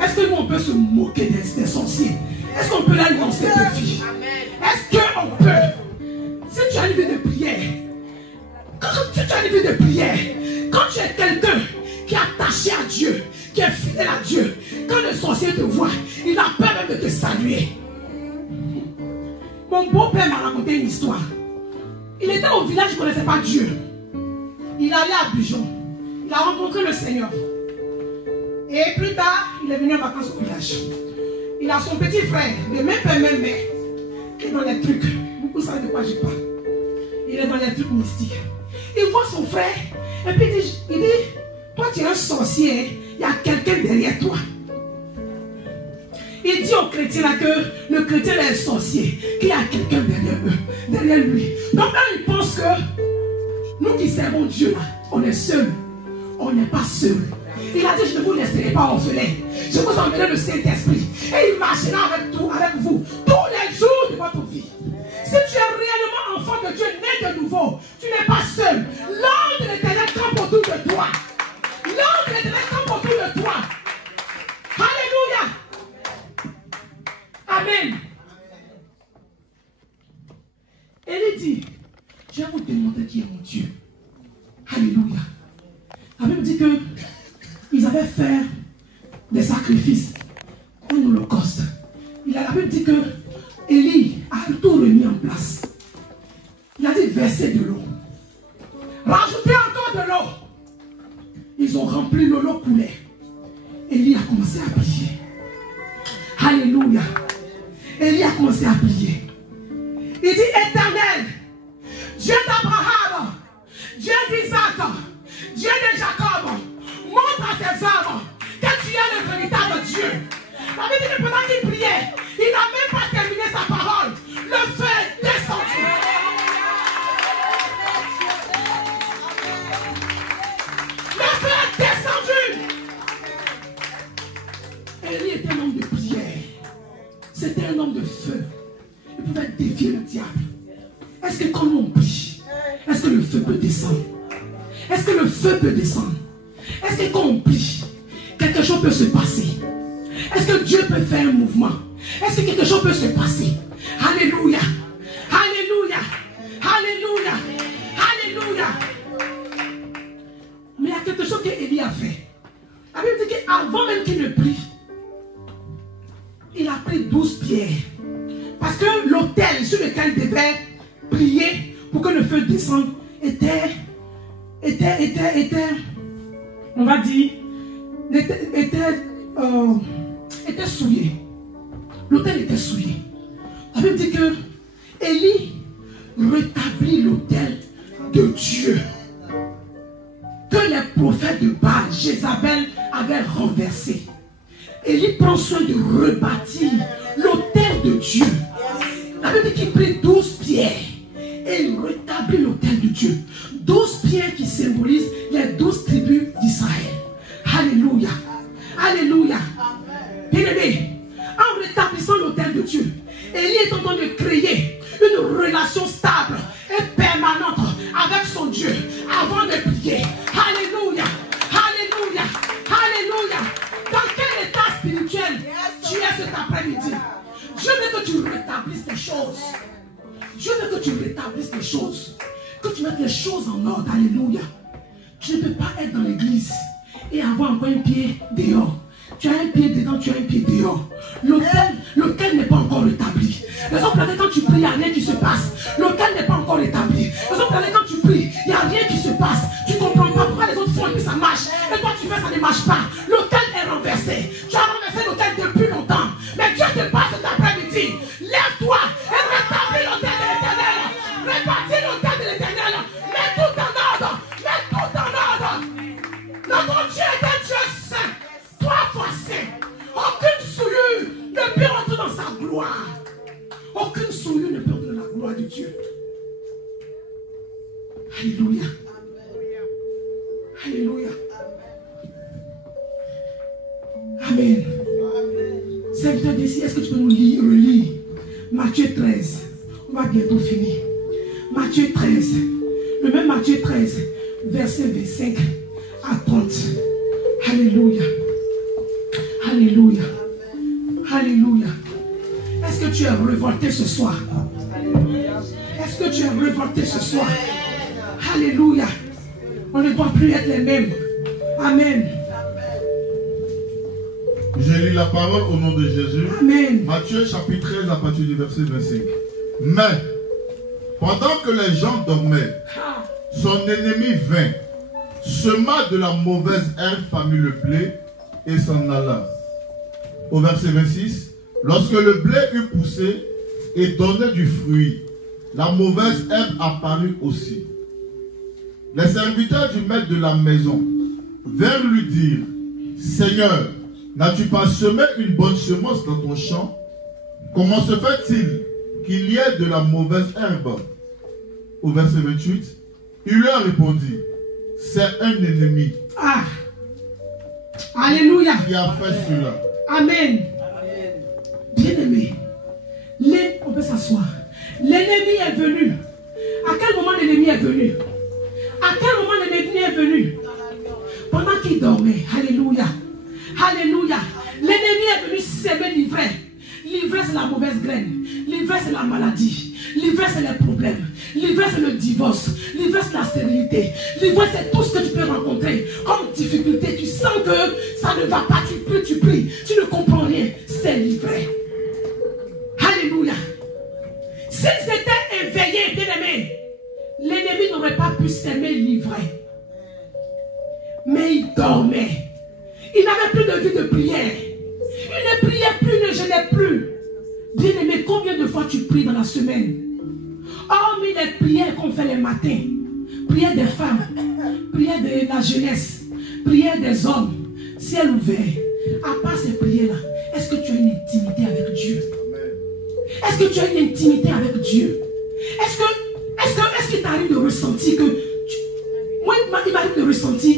Est-ce que nous on peut se moquer des sorciers? Est-ce qu'on peut leur lancer des filles? Est-ce qu'on peut? Si tu as une vie de prière, quand tu as une vie de prière, quand tu es quelqu'un qui est attaché à Dieu, qui est fidèle à Dieu, quand le sorcier te voit, il a peur même de te saluer. Mon beau-père m'a raconté une histoire. Il était au village, il ne connaissait pas Dieu. Il allait à Bijon. Il a rencontré le Seigneur. Et plus tard, il est venu en vacances au village. Il a son petit frère, de même père, même mère, qui est dans les trucs. Beaucoup savent de quoi je parle. Il est dans les trucs mystiques. Il voit son frère, et puis il dit, toi tu es un sorcier, il y a quelqu'un derrière toi. Il dit aux chrétiens là que le chrétien est sorcier, qu'il y a quelqu'un derrière eux, derrière lui. Donc là, il pense que nous qui servons Dieu là, on est seuls. On n'est pas seuls. Il a dit, je ne vous laisserai pas orphelin. Je vous enverrai le Saint-Esprit. Et il marchera avec vous tous les jours de votre vie. Si tu es réellement enfant de Dieu, né de nouveau, tu n'es pas seul. L'ange de l'Éternel campe autour de toi. L'ange de l'Éternel campe autour de toi. Alléluia. Amen. Elle dit, je vais vous démontrer qui est mon Dieu. Alléluia. La Bible dit que ils avaient fait des sacrifices, un holocauste. La Bible dit que Élie a tout remis en place. Il a dit verser de l'eau. Rajouter encore de l'eau. Ils ont rempli l'eau coulée. Élie a commencé à prier. Alléluia. Élie a commencé à prier. Il dit Éternel, Dieu d'Abraham, Dieu d'Isaac, Dieu de Jacob, montre à tes hommes que tu es le véritable Dieu. La Bible dit que pendant qu'il priait, il n'a même pas terminé sa parole. Le feu est descendu. Le feu est descendu. Élie était un homme de prière. C'était un homme de feu. Il pouvait défier le diable. Est-ce que quand on prie, est-ce que le feu peut descendre? Est-ce que le feu peut descendre? Est-ce que quand on prie, quelque chose peut se passer? Est-ce que Dieu peut faire un mouvement? Est-ce que quelque chose peut se passer? Alléluia. Alléluia. Alléluia. Alléluia. Mais il y a quelque chose qu'Élie a fait. La Bible dit qu'avant même qu'il ne prie, il a pris 12 pierres. Parce que l'autel sur lequel il devait prier pour que le feu descende était on va dire, était souillé. L'autel était souillé. La Bible dit que Élie rétablit l'autel de Dieu que les prophètes de Baal, Jézabel, avaient renversé. Et Élie prend soin de rebâtir l'autel de Dieu. La Bible dit qu'il prit 12 pierres et il rétablit l'autel de Dieu. 12 pierres qui symbolisent les 12 tribus d'Israël. Alléluia. Alléluia. Bien-aimé, en rétablissant l'autel de Dieu, Élie est en train de créer une relation stable et permanente avec son Dieu avant de prier. Alléluia. Alléluia. Alléluia. Dans quel état spirituel tu es cet après-midi? Dieu veut que tu rétablisses les choses. Dieu veut que tu rétablisses les choses. Que tu mettes les choses en ordre. Alléluia. Tu ne peux pas être dans l'église et avoir encore un pied dehors. Tu as un pied dedans, tu as un pied dehors. L'autel n'est pas encore rétabli. Raison pour laquelle quand tu pries, il n'y a rien qui se passe. L'autel n'est pas encore rétabli. Raison pour laquelle quand tu pries, il n'y a rien qui se passe. Tu ne comprends pas pourquoi les autres font et puis ça marche. Et toi tu fais, ça ne marche pas. L'autel est renversé. Tu as renversé l'autel depuis longtemps. Mais Dieu te passe cet après-midi. Lève-toi et rétablis l'autel de l'Éternel. Répartis l'autel de l'Éternel. Mets tout en ordre. Mets tout en ordre. Notre Dieu est un Dieu saint. 3 fois saint. Aucune souillure ne peut entrer dans sa gloire. Aucune souillure ne peut entrer dans la gloire de Dieu. Alléluia. Alléluia. Amen. Serviteur d'ici, est-ce que tu peux nous relire Matthieu 13? On va bientôt finir. Matthieu 13. Le même Matthieu 13, verset 25 à 30. Alléluia. Alléluia. Alléluia. Est-ce que tu es révolté ce soir? Est-ce que tu es révolté ce soir? Alléluia. On ne doit plus être les mêmes. Amen. Je lis la parole au nom de Jésus. Amen. Matthieu chapitre 13 à partir du verset 25. Mais, pendant que les gens dormaient, son ennemi vint, sema de la mauvaise herbe parmi le blé et s'en alla. Au verset 26, lorsque le blé eut poussé et donnait du fruit, la mauvaise herbe apparut aussi. Les serviteurs du maître de la maison vinrent lui dire, Seigneur, n'as-tu pas semé une bonne semence dans ton champ? Comment se fait-il qu'il y ait de la mauvaise herbe? Au verset 28, il leur répondit, c'est un ennemi. Ah. Alléluia. Qui a fait cela. Amen. Bien-aimé, on peut s'asseoir. L'ennemi est venu. À quel moment l'ennemi est venu? À quel moment l'ennemi est venu? Pendant qu'il dormait. Alléluia. Alléluia. L'ennemi est venu s'aimer l'ivraie. L'ivraie, c'est la mauvaise graine. L'ivraie, c'est la maladie. L'ivraie, c'est les problèmes. L'ivraie, c'est le divorce. L'ivraie, c'est la stérilité. L'ivraie, c'est tout ce que tu peux rencontrer comme difficulté. Tu sens que ça ne va pas. Tu pries. Tu ne comprends rien. C'est l'ivraie. Alléluia. S'il s'était éveillé, bien-aimé, l'ennemi n'aurait pas pu s'aimer l'ivraie. Mais il dormait. Il n'avait plus de vie de prière. Il ne priait plus, il ne jeûnait plus. Bien-aimé, combien de fois tu pries dans la semaine? Hormis les prières qu'on fait les matins, prières des femmes, prières de la jeunesse, prières des hommes, ciel ouvert. À part ces prières-là, est-ce que tu as une intimité avec Dieu? Est-ce que tu as une intimité avec Dieu? Est-ce qu'il t'arrive de ressentir que... Moi, il m'arrive de ressentir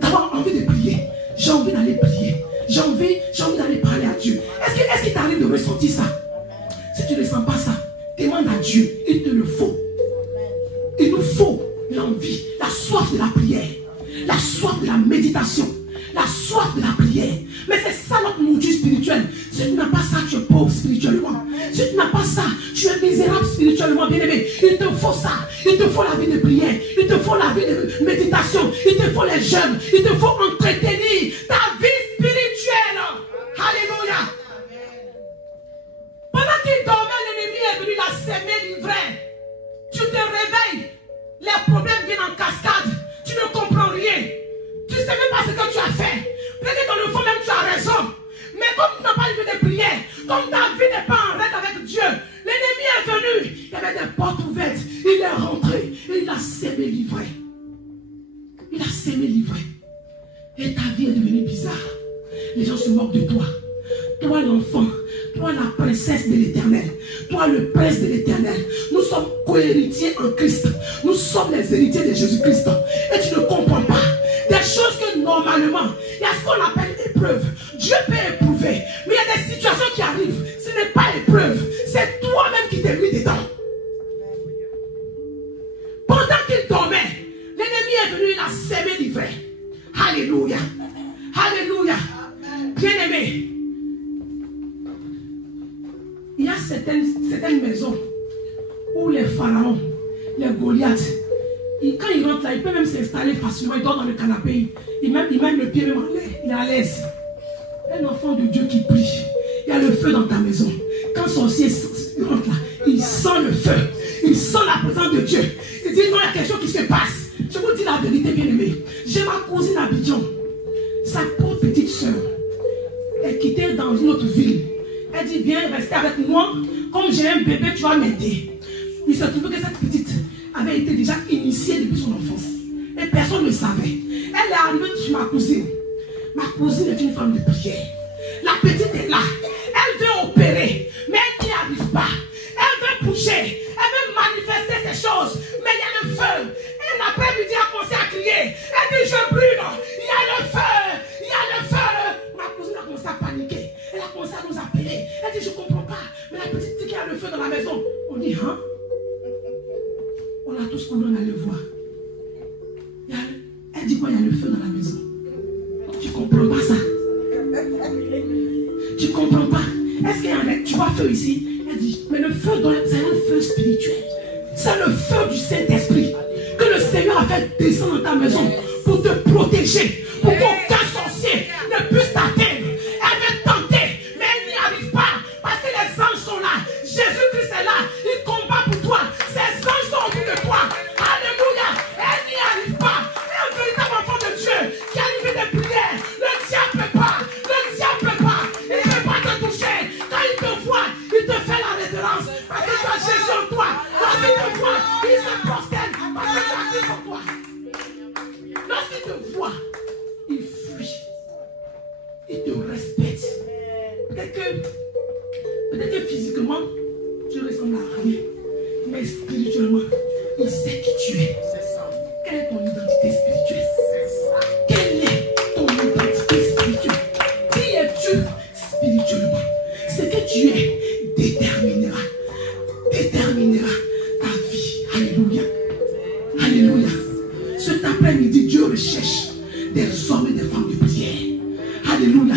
d'avoir envie de prier. J'ai envie d'aller prier. J'ai envie d'aller parler à Dieu. Est-ce qu'il t'arrive de ressentir ça? Si tu ne sens pas ça, demande à Dieu. Il te le faut. Il nous faut l'envie, la soif de la prière, la soif de la méditation, la soif de la prière. Mais c'est ça notre nourriture spirituelle. Si tu n'as pas ça, tu es pauvre spirituellement. Si tu n'as pas ça, tu es misérable spirituellement, bien-aimé. Il te faut ça. Il te faut la vie de prière. Il te faut la vie de méditation. Il te faut les jeûnes. Il te faut entretenir ta vie spirituelle. Alléluia. Pendant qu'il dormait, l'ennemi est venu la s'aimer l'ivraie. Tu te réveilles. Les problèmes viennent en cascade. Tu ne comprends rien. Tu ne sais même pas ce que tu as fait. Peut-être dans le fond même tu as raison. Mais comme tu n'as pas eu de prière, comme ta vie n'est pas en règle avec Dieu, l'ennemi est venu. Il y avait des portes ouvertes. Il est rentré et il a sémé l'ivraie. Il a sémé l'ivraie. Et ta vie est devenue bizarre. les gens se moquent de toi. Toi l'enfant, toi la princesse de l'Éternel, toi le prince de l'Éternel. Nous sommes co-héritiers en Christ. Nous sommes les héritiers de Jésus-Christ. Et tu ne comprends pas. Des choses que normalement, il y a ce qu'on appelle épreuve. Dieu peut éprouver. Mais il y a des situations qui arrivent. Ce n'est pas épreuve. C'est toi-même qui t'es mis dedans. Pendant qu'il dormait, l'ennemi est venu, il a sémé l'ivraie. Alléluia. Alléluia. Bien-aimé, il y a certaines maisons où les pharaons, les Goliaths, quand ils rentrent là, ils peuvent même s'installer facilement. Ils dorment dans le canapé. Ils mettent le pied même en l'air. Il est à l'aise. Un enfant de Dieu qui prie. Il y a le feu dans ta maison. Quand sorcier rentre là, il sent le feu. Il sent la présence de Dieu. Il dit non, il y a quelque chose qui se passe. Je vous dis la vérité, bien aimé. J'ai ma cousine à Abidjan. Sa pauvre petite soeur. Elle quittait dans une autre ville. Elle dit viens rester avec moi. Comme j'ai un bébé, tu vas m'aider. Il se trouve que cette petite avait été déjà initiée depuis son enfance. Et personne ne le savait. Elle est arrivée chez ma cousine. Ma cousine est une femme de prière. La petite est là. Elle veut opérer, mais elle n'y arrive pas. Elle veut bouger. Elle veut manifester ces choses. Mais il y a le feu. Et l'après-midi, elle a commencé à crier. Elle dit, je brûle. Il y a le feu. Il y a le feu. Ma cousine a commencé à paniquer. Elle a commencé à nous appeler. Elle dit, je ne comprends pas. Mais la petite dit qu'il y a le feu dans la maison. On dit, hein? On a tous couru, on allait voir. Elle dit quoi, il y a le feu dans la maison. Tu comprends pas ça? Tu comprends pas? Est-ce qu'il y a tu vois feu ici? Elle dit, mais le feu, c'est un feu spirituel. C'est le feu du Saint-Esprit que le Seigneur a fait descendre dans ta maison pour te protéger, pour qu'aucun sorcier ne puisse t'atteindre. Elle veut tenter, mais elle n'y arrive pas parce que les anges sont là. Jésus-Christ est là. Il combat pour toi. Ces anges sont autour de toi. Alléluia. Elle n'y arrive pas. Un véritable enfant de Dieu qui a livré des prières. Le diable ne peut pas. Le diable ne peut pas. Il ne peut pas te toucher. Quand il te voit, il te fait la référence. Parce que tu as Jésus en toi. Lorsqu'il te voit, il se prosterne parce que tu as Christ en toi. Lorsqu'il te voit, il fuit. Il te respecte. Peut-être que physiquement, tu ressembles à rien. Mais spirituellement, il sait qui tu es. Quelle est ton identité spirituelle? Quelle est ton identité spirituelle? Qui es-tu spirituellement? Ce que tu es déterminera ta vie. Alléluia. Alléluia. Cet après-midi, Dieu recherche des hommes et des femmes de prière. Alléluia.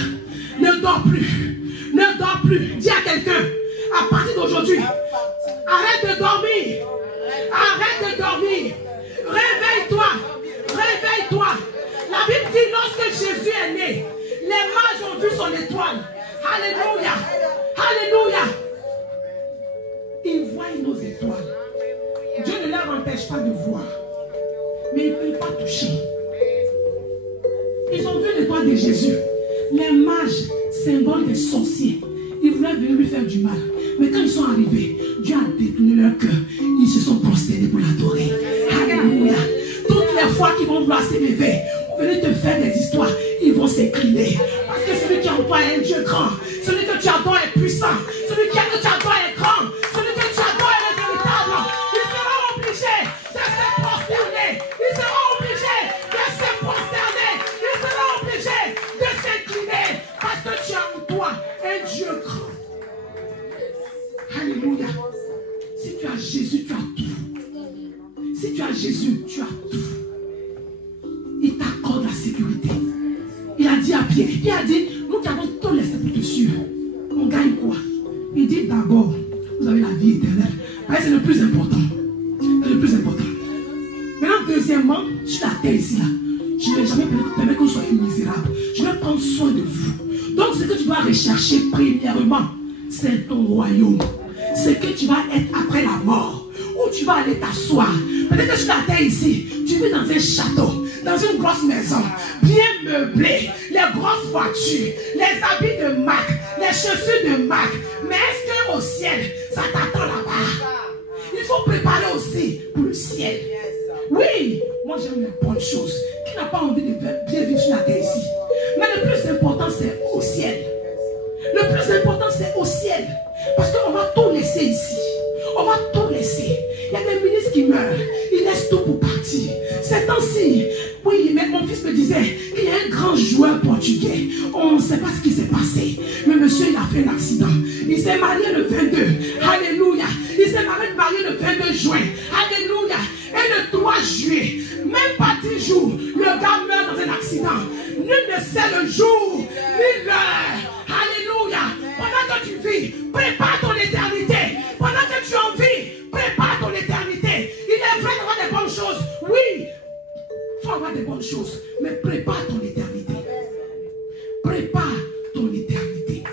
Ne dors plus. Ne dors plus. Dis à quelqu'un, à partir d'aujourd'hui, arrête de dormir. Arrête de dormir. Réveille-toi. Réveille-toi. La Bible dit, lorsque Jésus est né, les mages ont vu son étoile. Alléluia. Alléluia. Ils voient nos étoiles. Dieu ne leur empêche pas de voir. Mais ils ne peuvent pas toucher. Ils ont vu l'étoile de Jésus. Les mages, symbole des sorciers, ils voulaient venir lui faire du mal. Mais quand ils sont arrivés, Dieu a détourné leur cœur. Ils se sont prosternés pour l'adorer. Alléluia. Toutes les fois qu'ils vont vouloir s'élever, venir te faire des histoires, ils vont s'incliner. Parce que celui qui est en toi est un Dieu grand. Celui que tu adores est puissant. Celui que tu adores est grand. Celui que tu adores est véritable. Ils seront obligés de se prosterner. Ils seront obligés de se prosterner. Ils seront obligés de s'incliner. Parce que tu as en toi un Dieu grand. Alléluia. Si tu as Jésus, tu as tout. Si tu as Jésus, tu as tout. Il t'accorde la sécurité. Il a dit à Pierre, il a dit, nous qui avons tout laissé pour te suivre, on gagne quoi? Il dit d'abord, vous avez la vie éternelle. C'est le plus important. C'est le plus important. Maintenant, deuxièmement, sur la terre ici, là, je ne vais jamais permettre que vous soyez misérables. Je vais prendre soin de vous. Donc, ce que tu dois rechercher premièrement, c'est ton royaume. Ce que tu vas être après la mort. Où tu vas aller t'asseoir. Peut-être que sur la terre ici, tu vis dans un château, dans une grosse maison, bien meublée, les grosses voitures, les habits de marque, les chaussures de marque. Mais est-ce qu'au ciel, ça t'attend là-bas? Il faut préparer aussi pour le ciel. Oui, moi j'aime les bonnes choses. Qui n'a pas envie de bien vivre sur la terre ici? Mais le plus important, c'est où c'est au ciel. Parce qu'on va tout laisser ici. On va tout laisser. Il y a des ministres qui meurent. Ils laissent tout pour partir. Ces temps-ci, oui, mais mon fils me disait qu'il y a un grand joueur portugais. On ne sait pas ce qui s'est passé. Mais monsieur, il a fait un accident. Il s'est marié le 22. Alléluia. Il s'est marié le 22 juin. Alléluia. Et le 3 juillet, même pas 10 jours, le gars meurt dans un accident. Nul ne sait le jour, ni l'heure. Alléluia. Pendant que tu vis, prépare ton éternité. Pendant que tu en vis, prépare ton éternité. Il est vrai d'avoir des bonnes choses. Oui, il faut avoir des bonnes choses. Mais prépare ton éternité. Prépare ton éternité.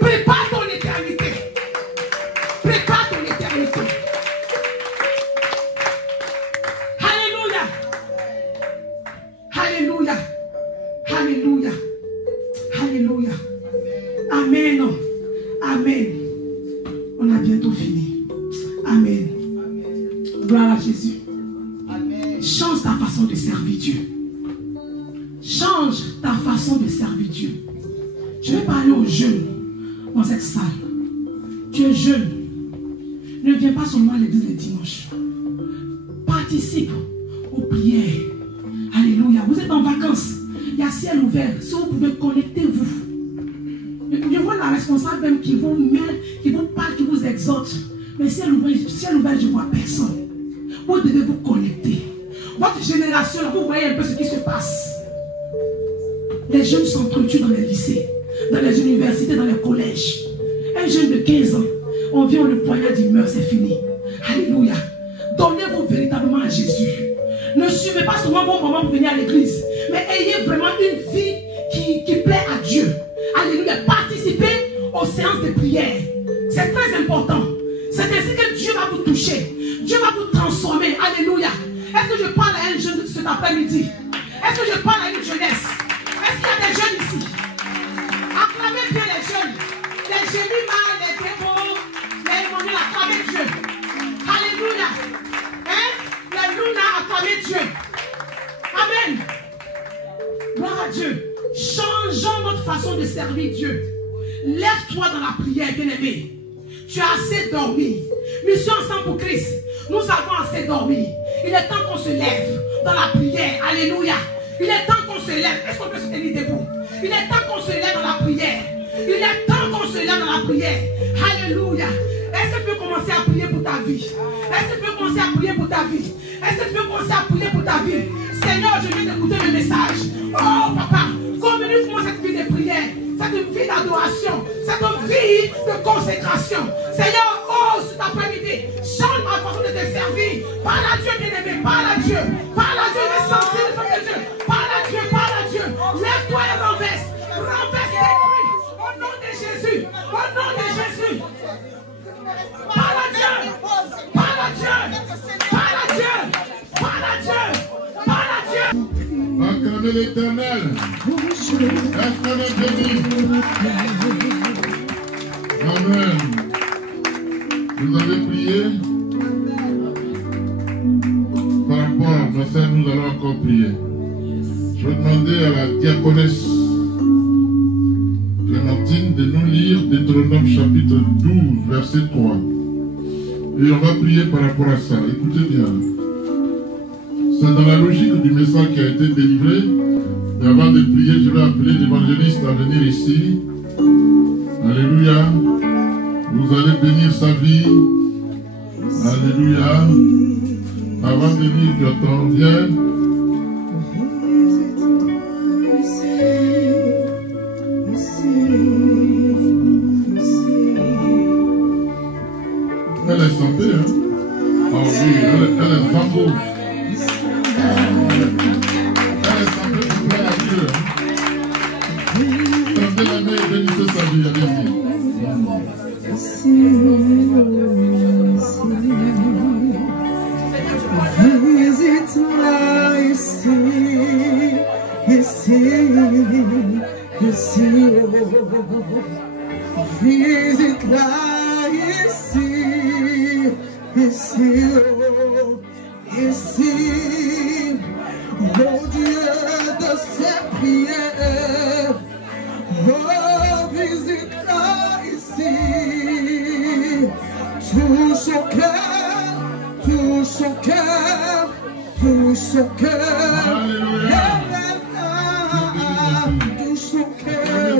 Prépare ton éternité. Prépare ton éternité. Alléluia. Alléluia. Alléluia. Alléluia. Amen. Amen. On a bientôt fini. Amen. Gloire à Jésus. Amen. Change ta façon de servir Dieu. Change ta façon de servir Dieu. Je vais parler aux jeunes dans cette salle. Tu es jeune. Ne viens pas seulement à l'église le dimanche. Participe aux prières. Alléluia. Vous êtes en vacances. Il y a ciel ouvert. Si vous pouvez, connectez-vous. Je vois la responsable même qui vous met, qui vous parle, qui vous exhorte. Mais ciel ouvert, je ne vois personne. Vous devez vous connecter. Votre génération, vous voyez un peu ce qui se passe. Les jeunes s'entretuent dans les lycées, dans les universités, dans les collèges. Un jeune de 15 ans, on vient, on le poignarde, il meurt, c'est fini. Alléluia. Donnez-vous véritablement à Jésus. Ne suivez pas seulement vos moments pour venir à l'église, mais ayez vraiment une vie qui plaît à Dieu. Alléluia. Participez aux séances de prière. C'est très important. C'est ainsi que Dieu va vous toucher. Dieu va vous transformer. Alléluia. Est-ce que je parle à un jeune cet après-midi? Est-ce que je parle à une jeunesse? Est-ce qu'il y a des jeunes ici? Acclamez bien les jeunes. Les Jérémia, les Débora, les Emmanuel, acclamez Dieu. Alléluia. Hein? Les Luna, acclamez Dieu. Amen. Gloire à Dieu. Changeons notre façon de servir Dieu. Lève-toi dans la prière, bien-aimé. Tu as assez dormi. Mission ensemble pour Christ. Nous avons assez dormi. Il est temps qu'on se lève dans la prière. Alléluia. Il est temps qu'on se lève. Est-ce qu'on peut se tenir debout? Il est temps qu'on se lève dans la prière. Il est temps qu'on se lève dans la prière. Alléluia. Est-ce que tu peux commencer à prier pour ta vie? Est-ce que tu peux commencer à prier pour ta vie? Est-ce que tu peux commencer à prier pour ta vie? Seigneur, je viens d'écouter le message. Oh, papa, communique moi cette vie de prière, cette vie d'adoration, cette vie de consécration. Seigneur, oh, cet après-midi, change ma façon de te servir. Parle à Dieu, bien-aimé, parle à Dieu. Parle à Dieu, les sensibles de Dieu. Parle à Dieu, parle à Dieu. Lève-toi et renverse. Renverse les nuits. Au nom de Jésus. Au nom de Jésus. Parle à Dieu. Parle à Dieu. Parle à Dieu. Parle à Dieu. Parle à Dieu. Acclamez l'Éternel. Est-ce qu'on est béni? Amen. Vous avez prié? Par rapport, ma soeur, nous allons encore prier. Je vais demander à la diaconesse Clémentine de nous lire Deutéronome chapitre 12, verset 3. Et on va prier par rapport à ça. Écoutez bien. C'est dans la logique du message qui a été délivré. Et avant de prier, je vais appeler l'évangéliste à venir ici. Alléluia. Vous allez bénir sa vie. Alléluia. Avant de lire, j'attends. Viens. Elle est santé, hein? Oh oui, elle est femme rouge. Elle est santé pour plaire à Dieu. Tendez la main et bénissez sa vie. Allez-y. Visite-la ici, ici, ici. Visite-la ici, ici, ici. Oh Dieu de ses prières, oh visite-la tout son cœur, tout son cœur, tout son cœur. Alléluia. Tout son cœur.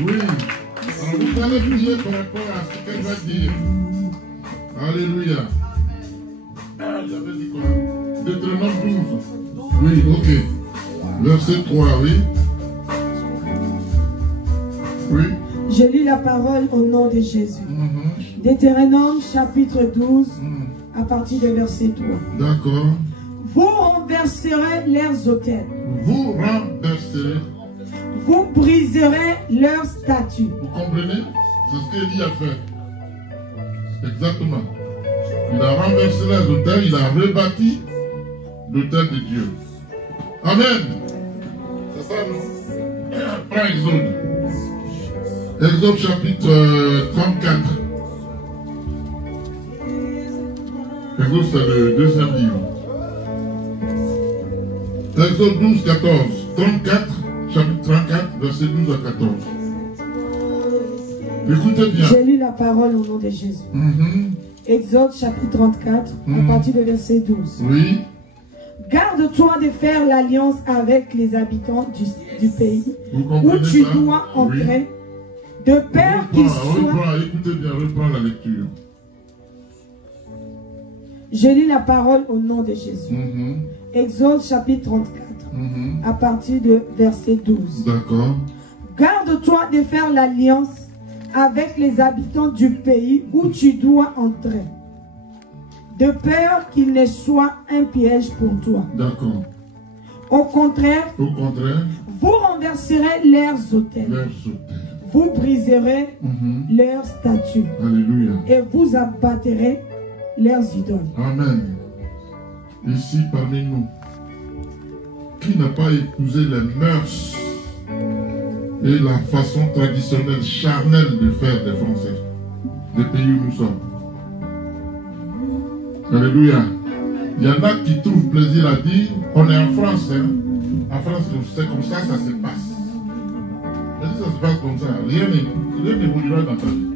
Oui. Alors vous allez prier par rapport à ce qu'elle va dire. Alléluia. J'avais dit quoi? Deutéronome 12. Oui, ok. Verset 3, oui. Oui. Je lis la parole au nom de Jésus. Deutéronome chapitre 12, à partir du verset 3. D'accord. Vous renverserez leurs autels. Vous renverserez. Vous briserez leurs statues. Vous comprenez? C'est ce qu'Élie a fait. Exactement. Il a renversé les autels, il a rebâti l'autel de Dieu. Amen. C'est ça, non? Prends Exode. Exode chapitre 34. Exode, c'est le deuxième livre. Exode 12, 14. 34, chapitre 34, verset 12 à 14. Écoutez bien. Je lis la parole au nom de Jésus. Exode chapitre 34, à partir du verset 12. Oui. Garde-toi de faire l'alliance avec les habitants du pays Vous où comprenez tu ça? dois entrer, Oui. de peur qu'ils soient... Écoutez bien, reprends la lecture. Je lis la parole au nom de Jésus. Exode chapitre 34, à partir de verset 12. D'accord. Garde-toi de faire l'alliance avec les habitants du pays où tu dois entrer, de peur qu'il ne soit un piège pour toi. D'accord. Au contraire, vous renverserez leurs autels. Vous briserez leurs statues. Alléluia. Et vous abattrez leurs idoles. Amen. Ici parmi nous, qui n'a pas épousé les mœurs et la façon traditionnelle, charnelle de faire des Français, des pays où nous sommes? Alléluia. Il y en a qui trouvent plaisir à dire, on est en France, hein? En France, c'est comme ça se passe. Mais si ça se passe comme ça, rien n'évoluera dans ta vie.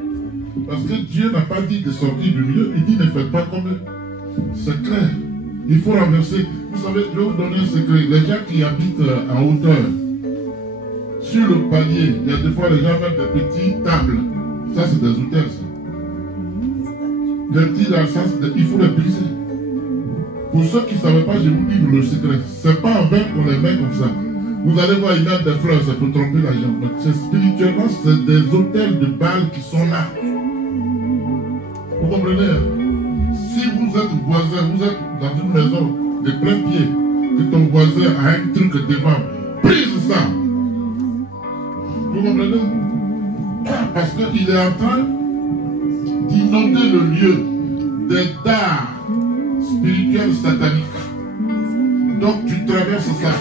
Parce que Dieu n'a pas dit de sortir du milieu, il dit ne faites pas comme eux. C'est clair. Il faut renverser. Vous savez, je vais vous donner un secret. Les gens qui habitent en hauteur, sur le palier, il y a des fois les gens mettent des petites tables. Ça, c'est des hôtels. Les petits là, ça, il faut les briser. Pour ceux qui ne savaient pas, je vous livre le secret. Ce n'est pas en vain qu'on les met comme ça. Vous allez voir, il y a des fleurs, ça peut tromper la jambe. C'est spirituellement, c'est des hôtels de Baal qui sont là. Vous comprenez? Si vous êtes voisin, vous êtes dans une maison de plein pied, que ton voisin a un truc devant, brise ça. Vous comprenez? Parce qu'il est en train d'inonder le lieu des dards spirituels sataniques. Donc tu traverses ça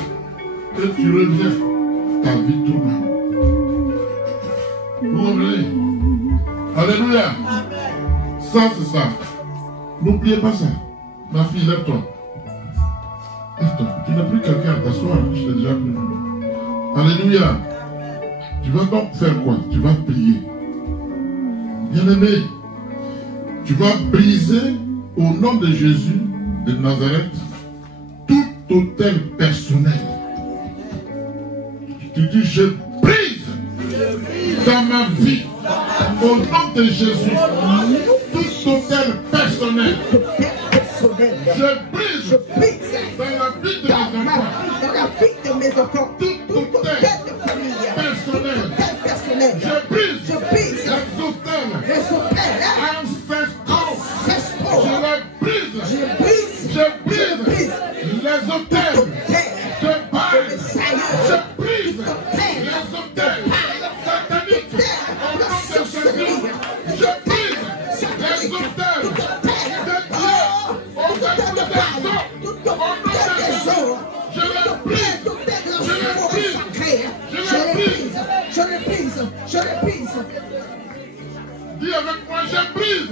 et tu reviens, ta vie tourne. Vous comprenez? Alléluia. Ça c'est ça. N'oubliez pas ça. Ma fille, lève-toi. Lève-toi. Tu n'as plus quelqu'un à t'asseoir. Je t'ai déjà prévenu. Alléluia. Tu vas donc faire quoi? Tu vas prier. Bien-aimé, tu vas briser au nom de Jésus de Nazareth tout autel personnel. Tu dis, je brise dans ma vie au nom de Jésus tout autel personnel. Je brise dans la vie de mes enfants tout autel personnel. Je brise les autels ancestraux. Je les brise. Je brise les autels de Baal. Je brise les autels sataniques au nom de Jésus. Je brise les autels de Dieu au nom de Jésus. Je les brise. Je les brise. Je les brise. Dis avec moi, je brise.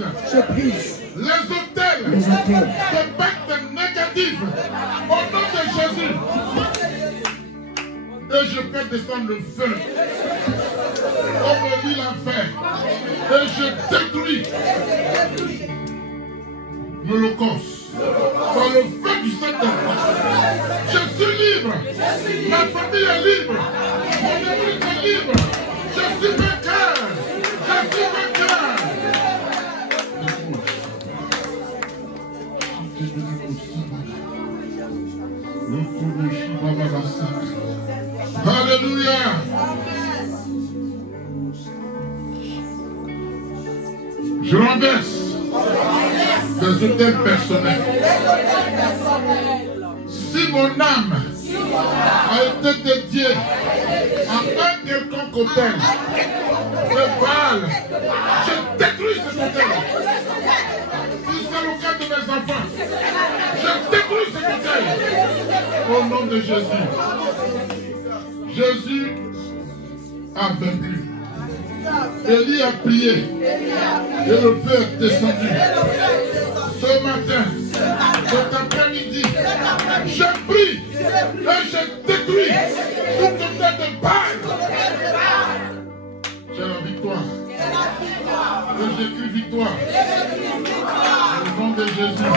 Les autels de pacte négatif au nom de Jésus. Et je fais descendre le feu. On me dit l'enfer. Et je détruis l'Holocauste, par le feu du Saint-Esprit. Je suis libre. Ma famille est libre. Mon église est libre. Je suis vainqueur. Je suis vainqueur. Alléluia. Je renverse des hôtels personnels. Si mon âme a été dédiée à un quelconque hôtel de Baal, je détruis cet hôtel. Si c'est le cas de mes enfants, je détruis cet hôtel. Au nom de Jésus. Jésus a vaincu. Élie a prié et le feu est descendu. Ce matin, cet après-midi, je prie et je détruis tout hôtel de Baal. J'ai la victoire. Et j'écris victoire. Au nom de Jésus.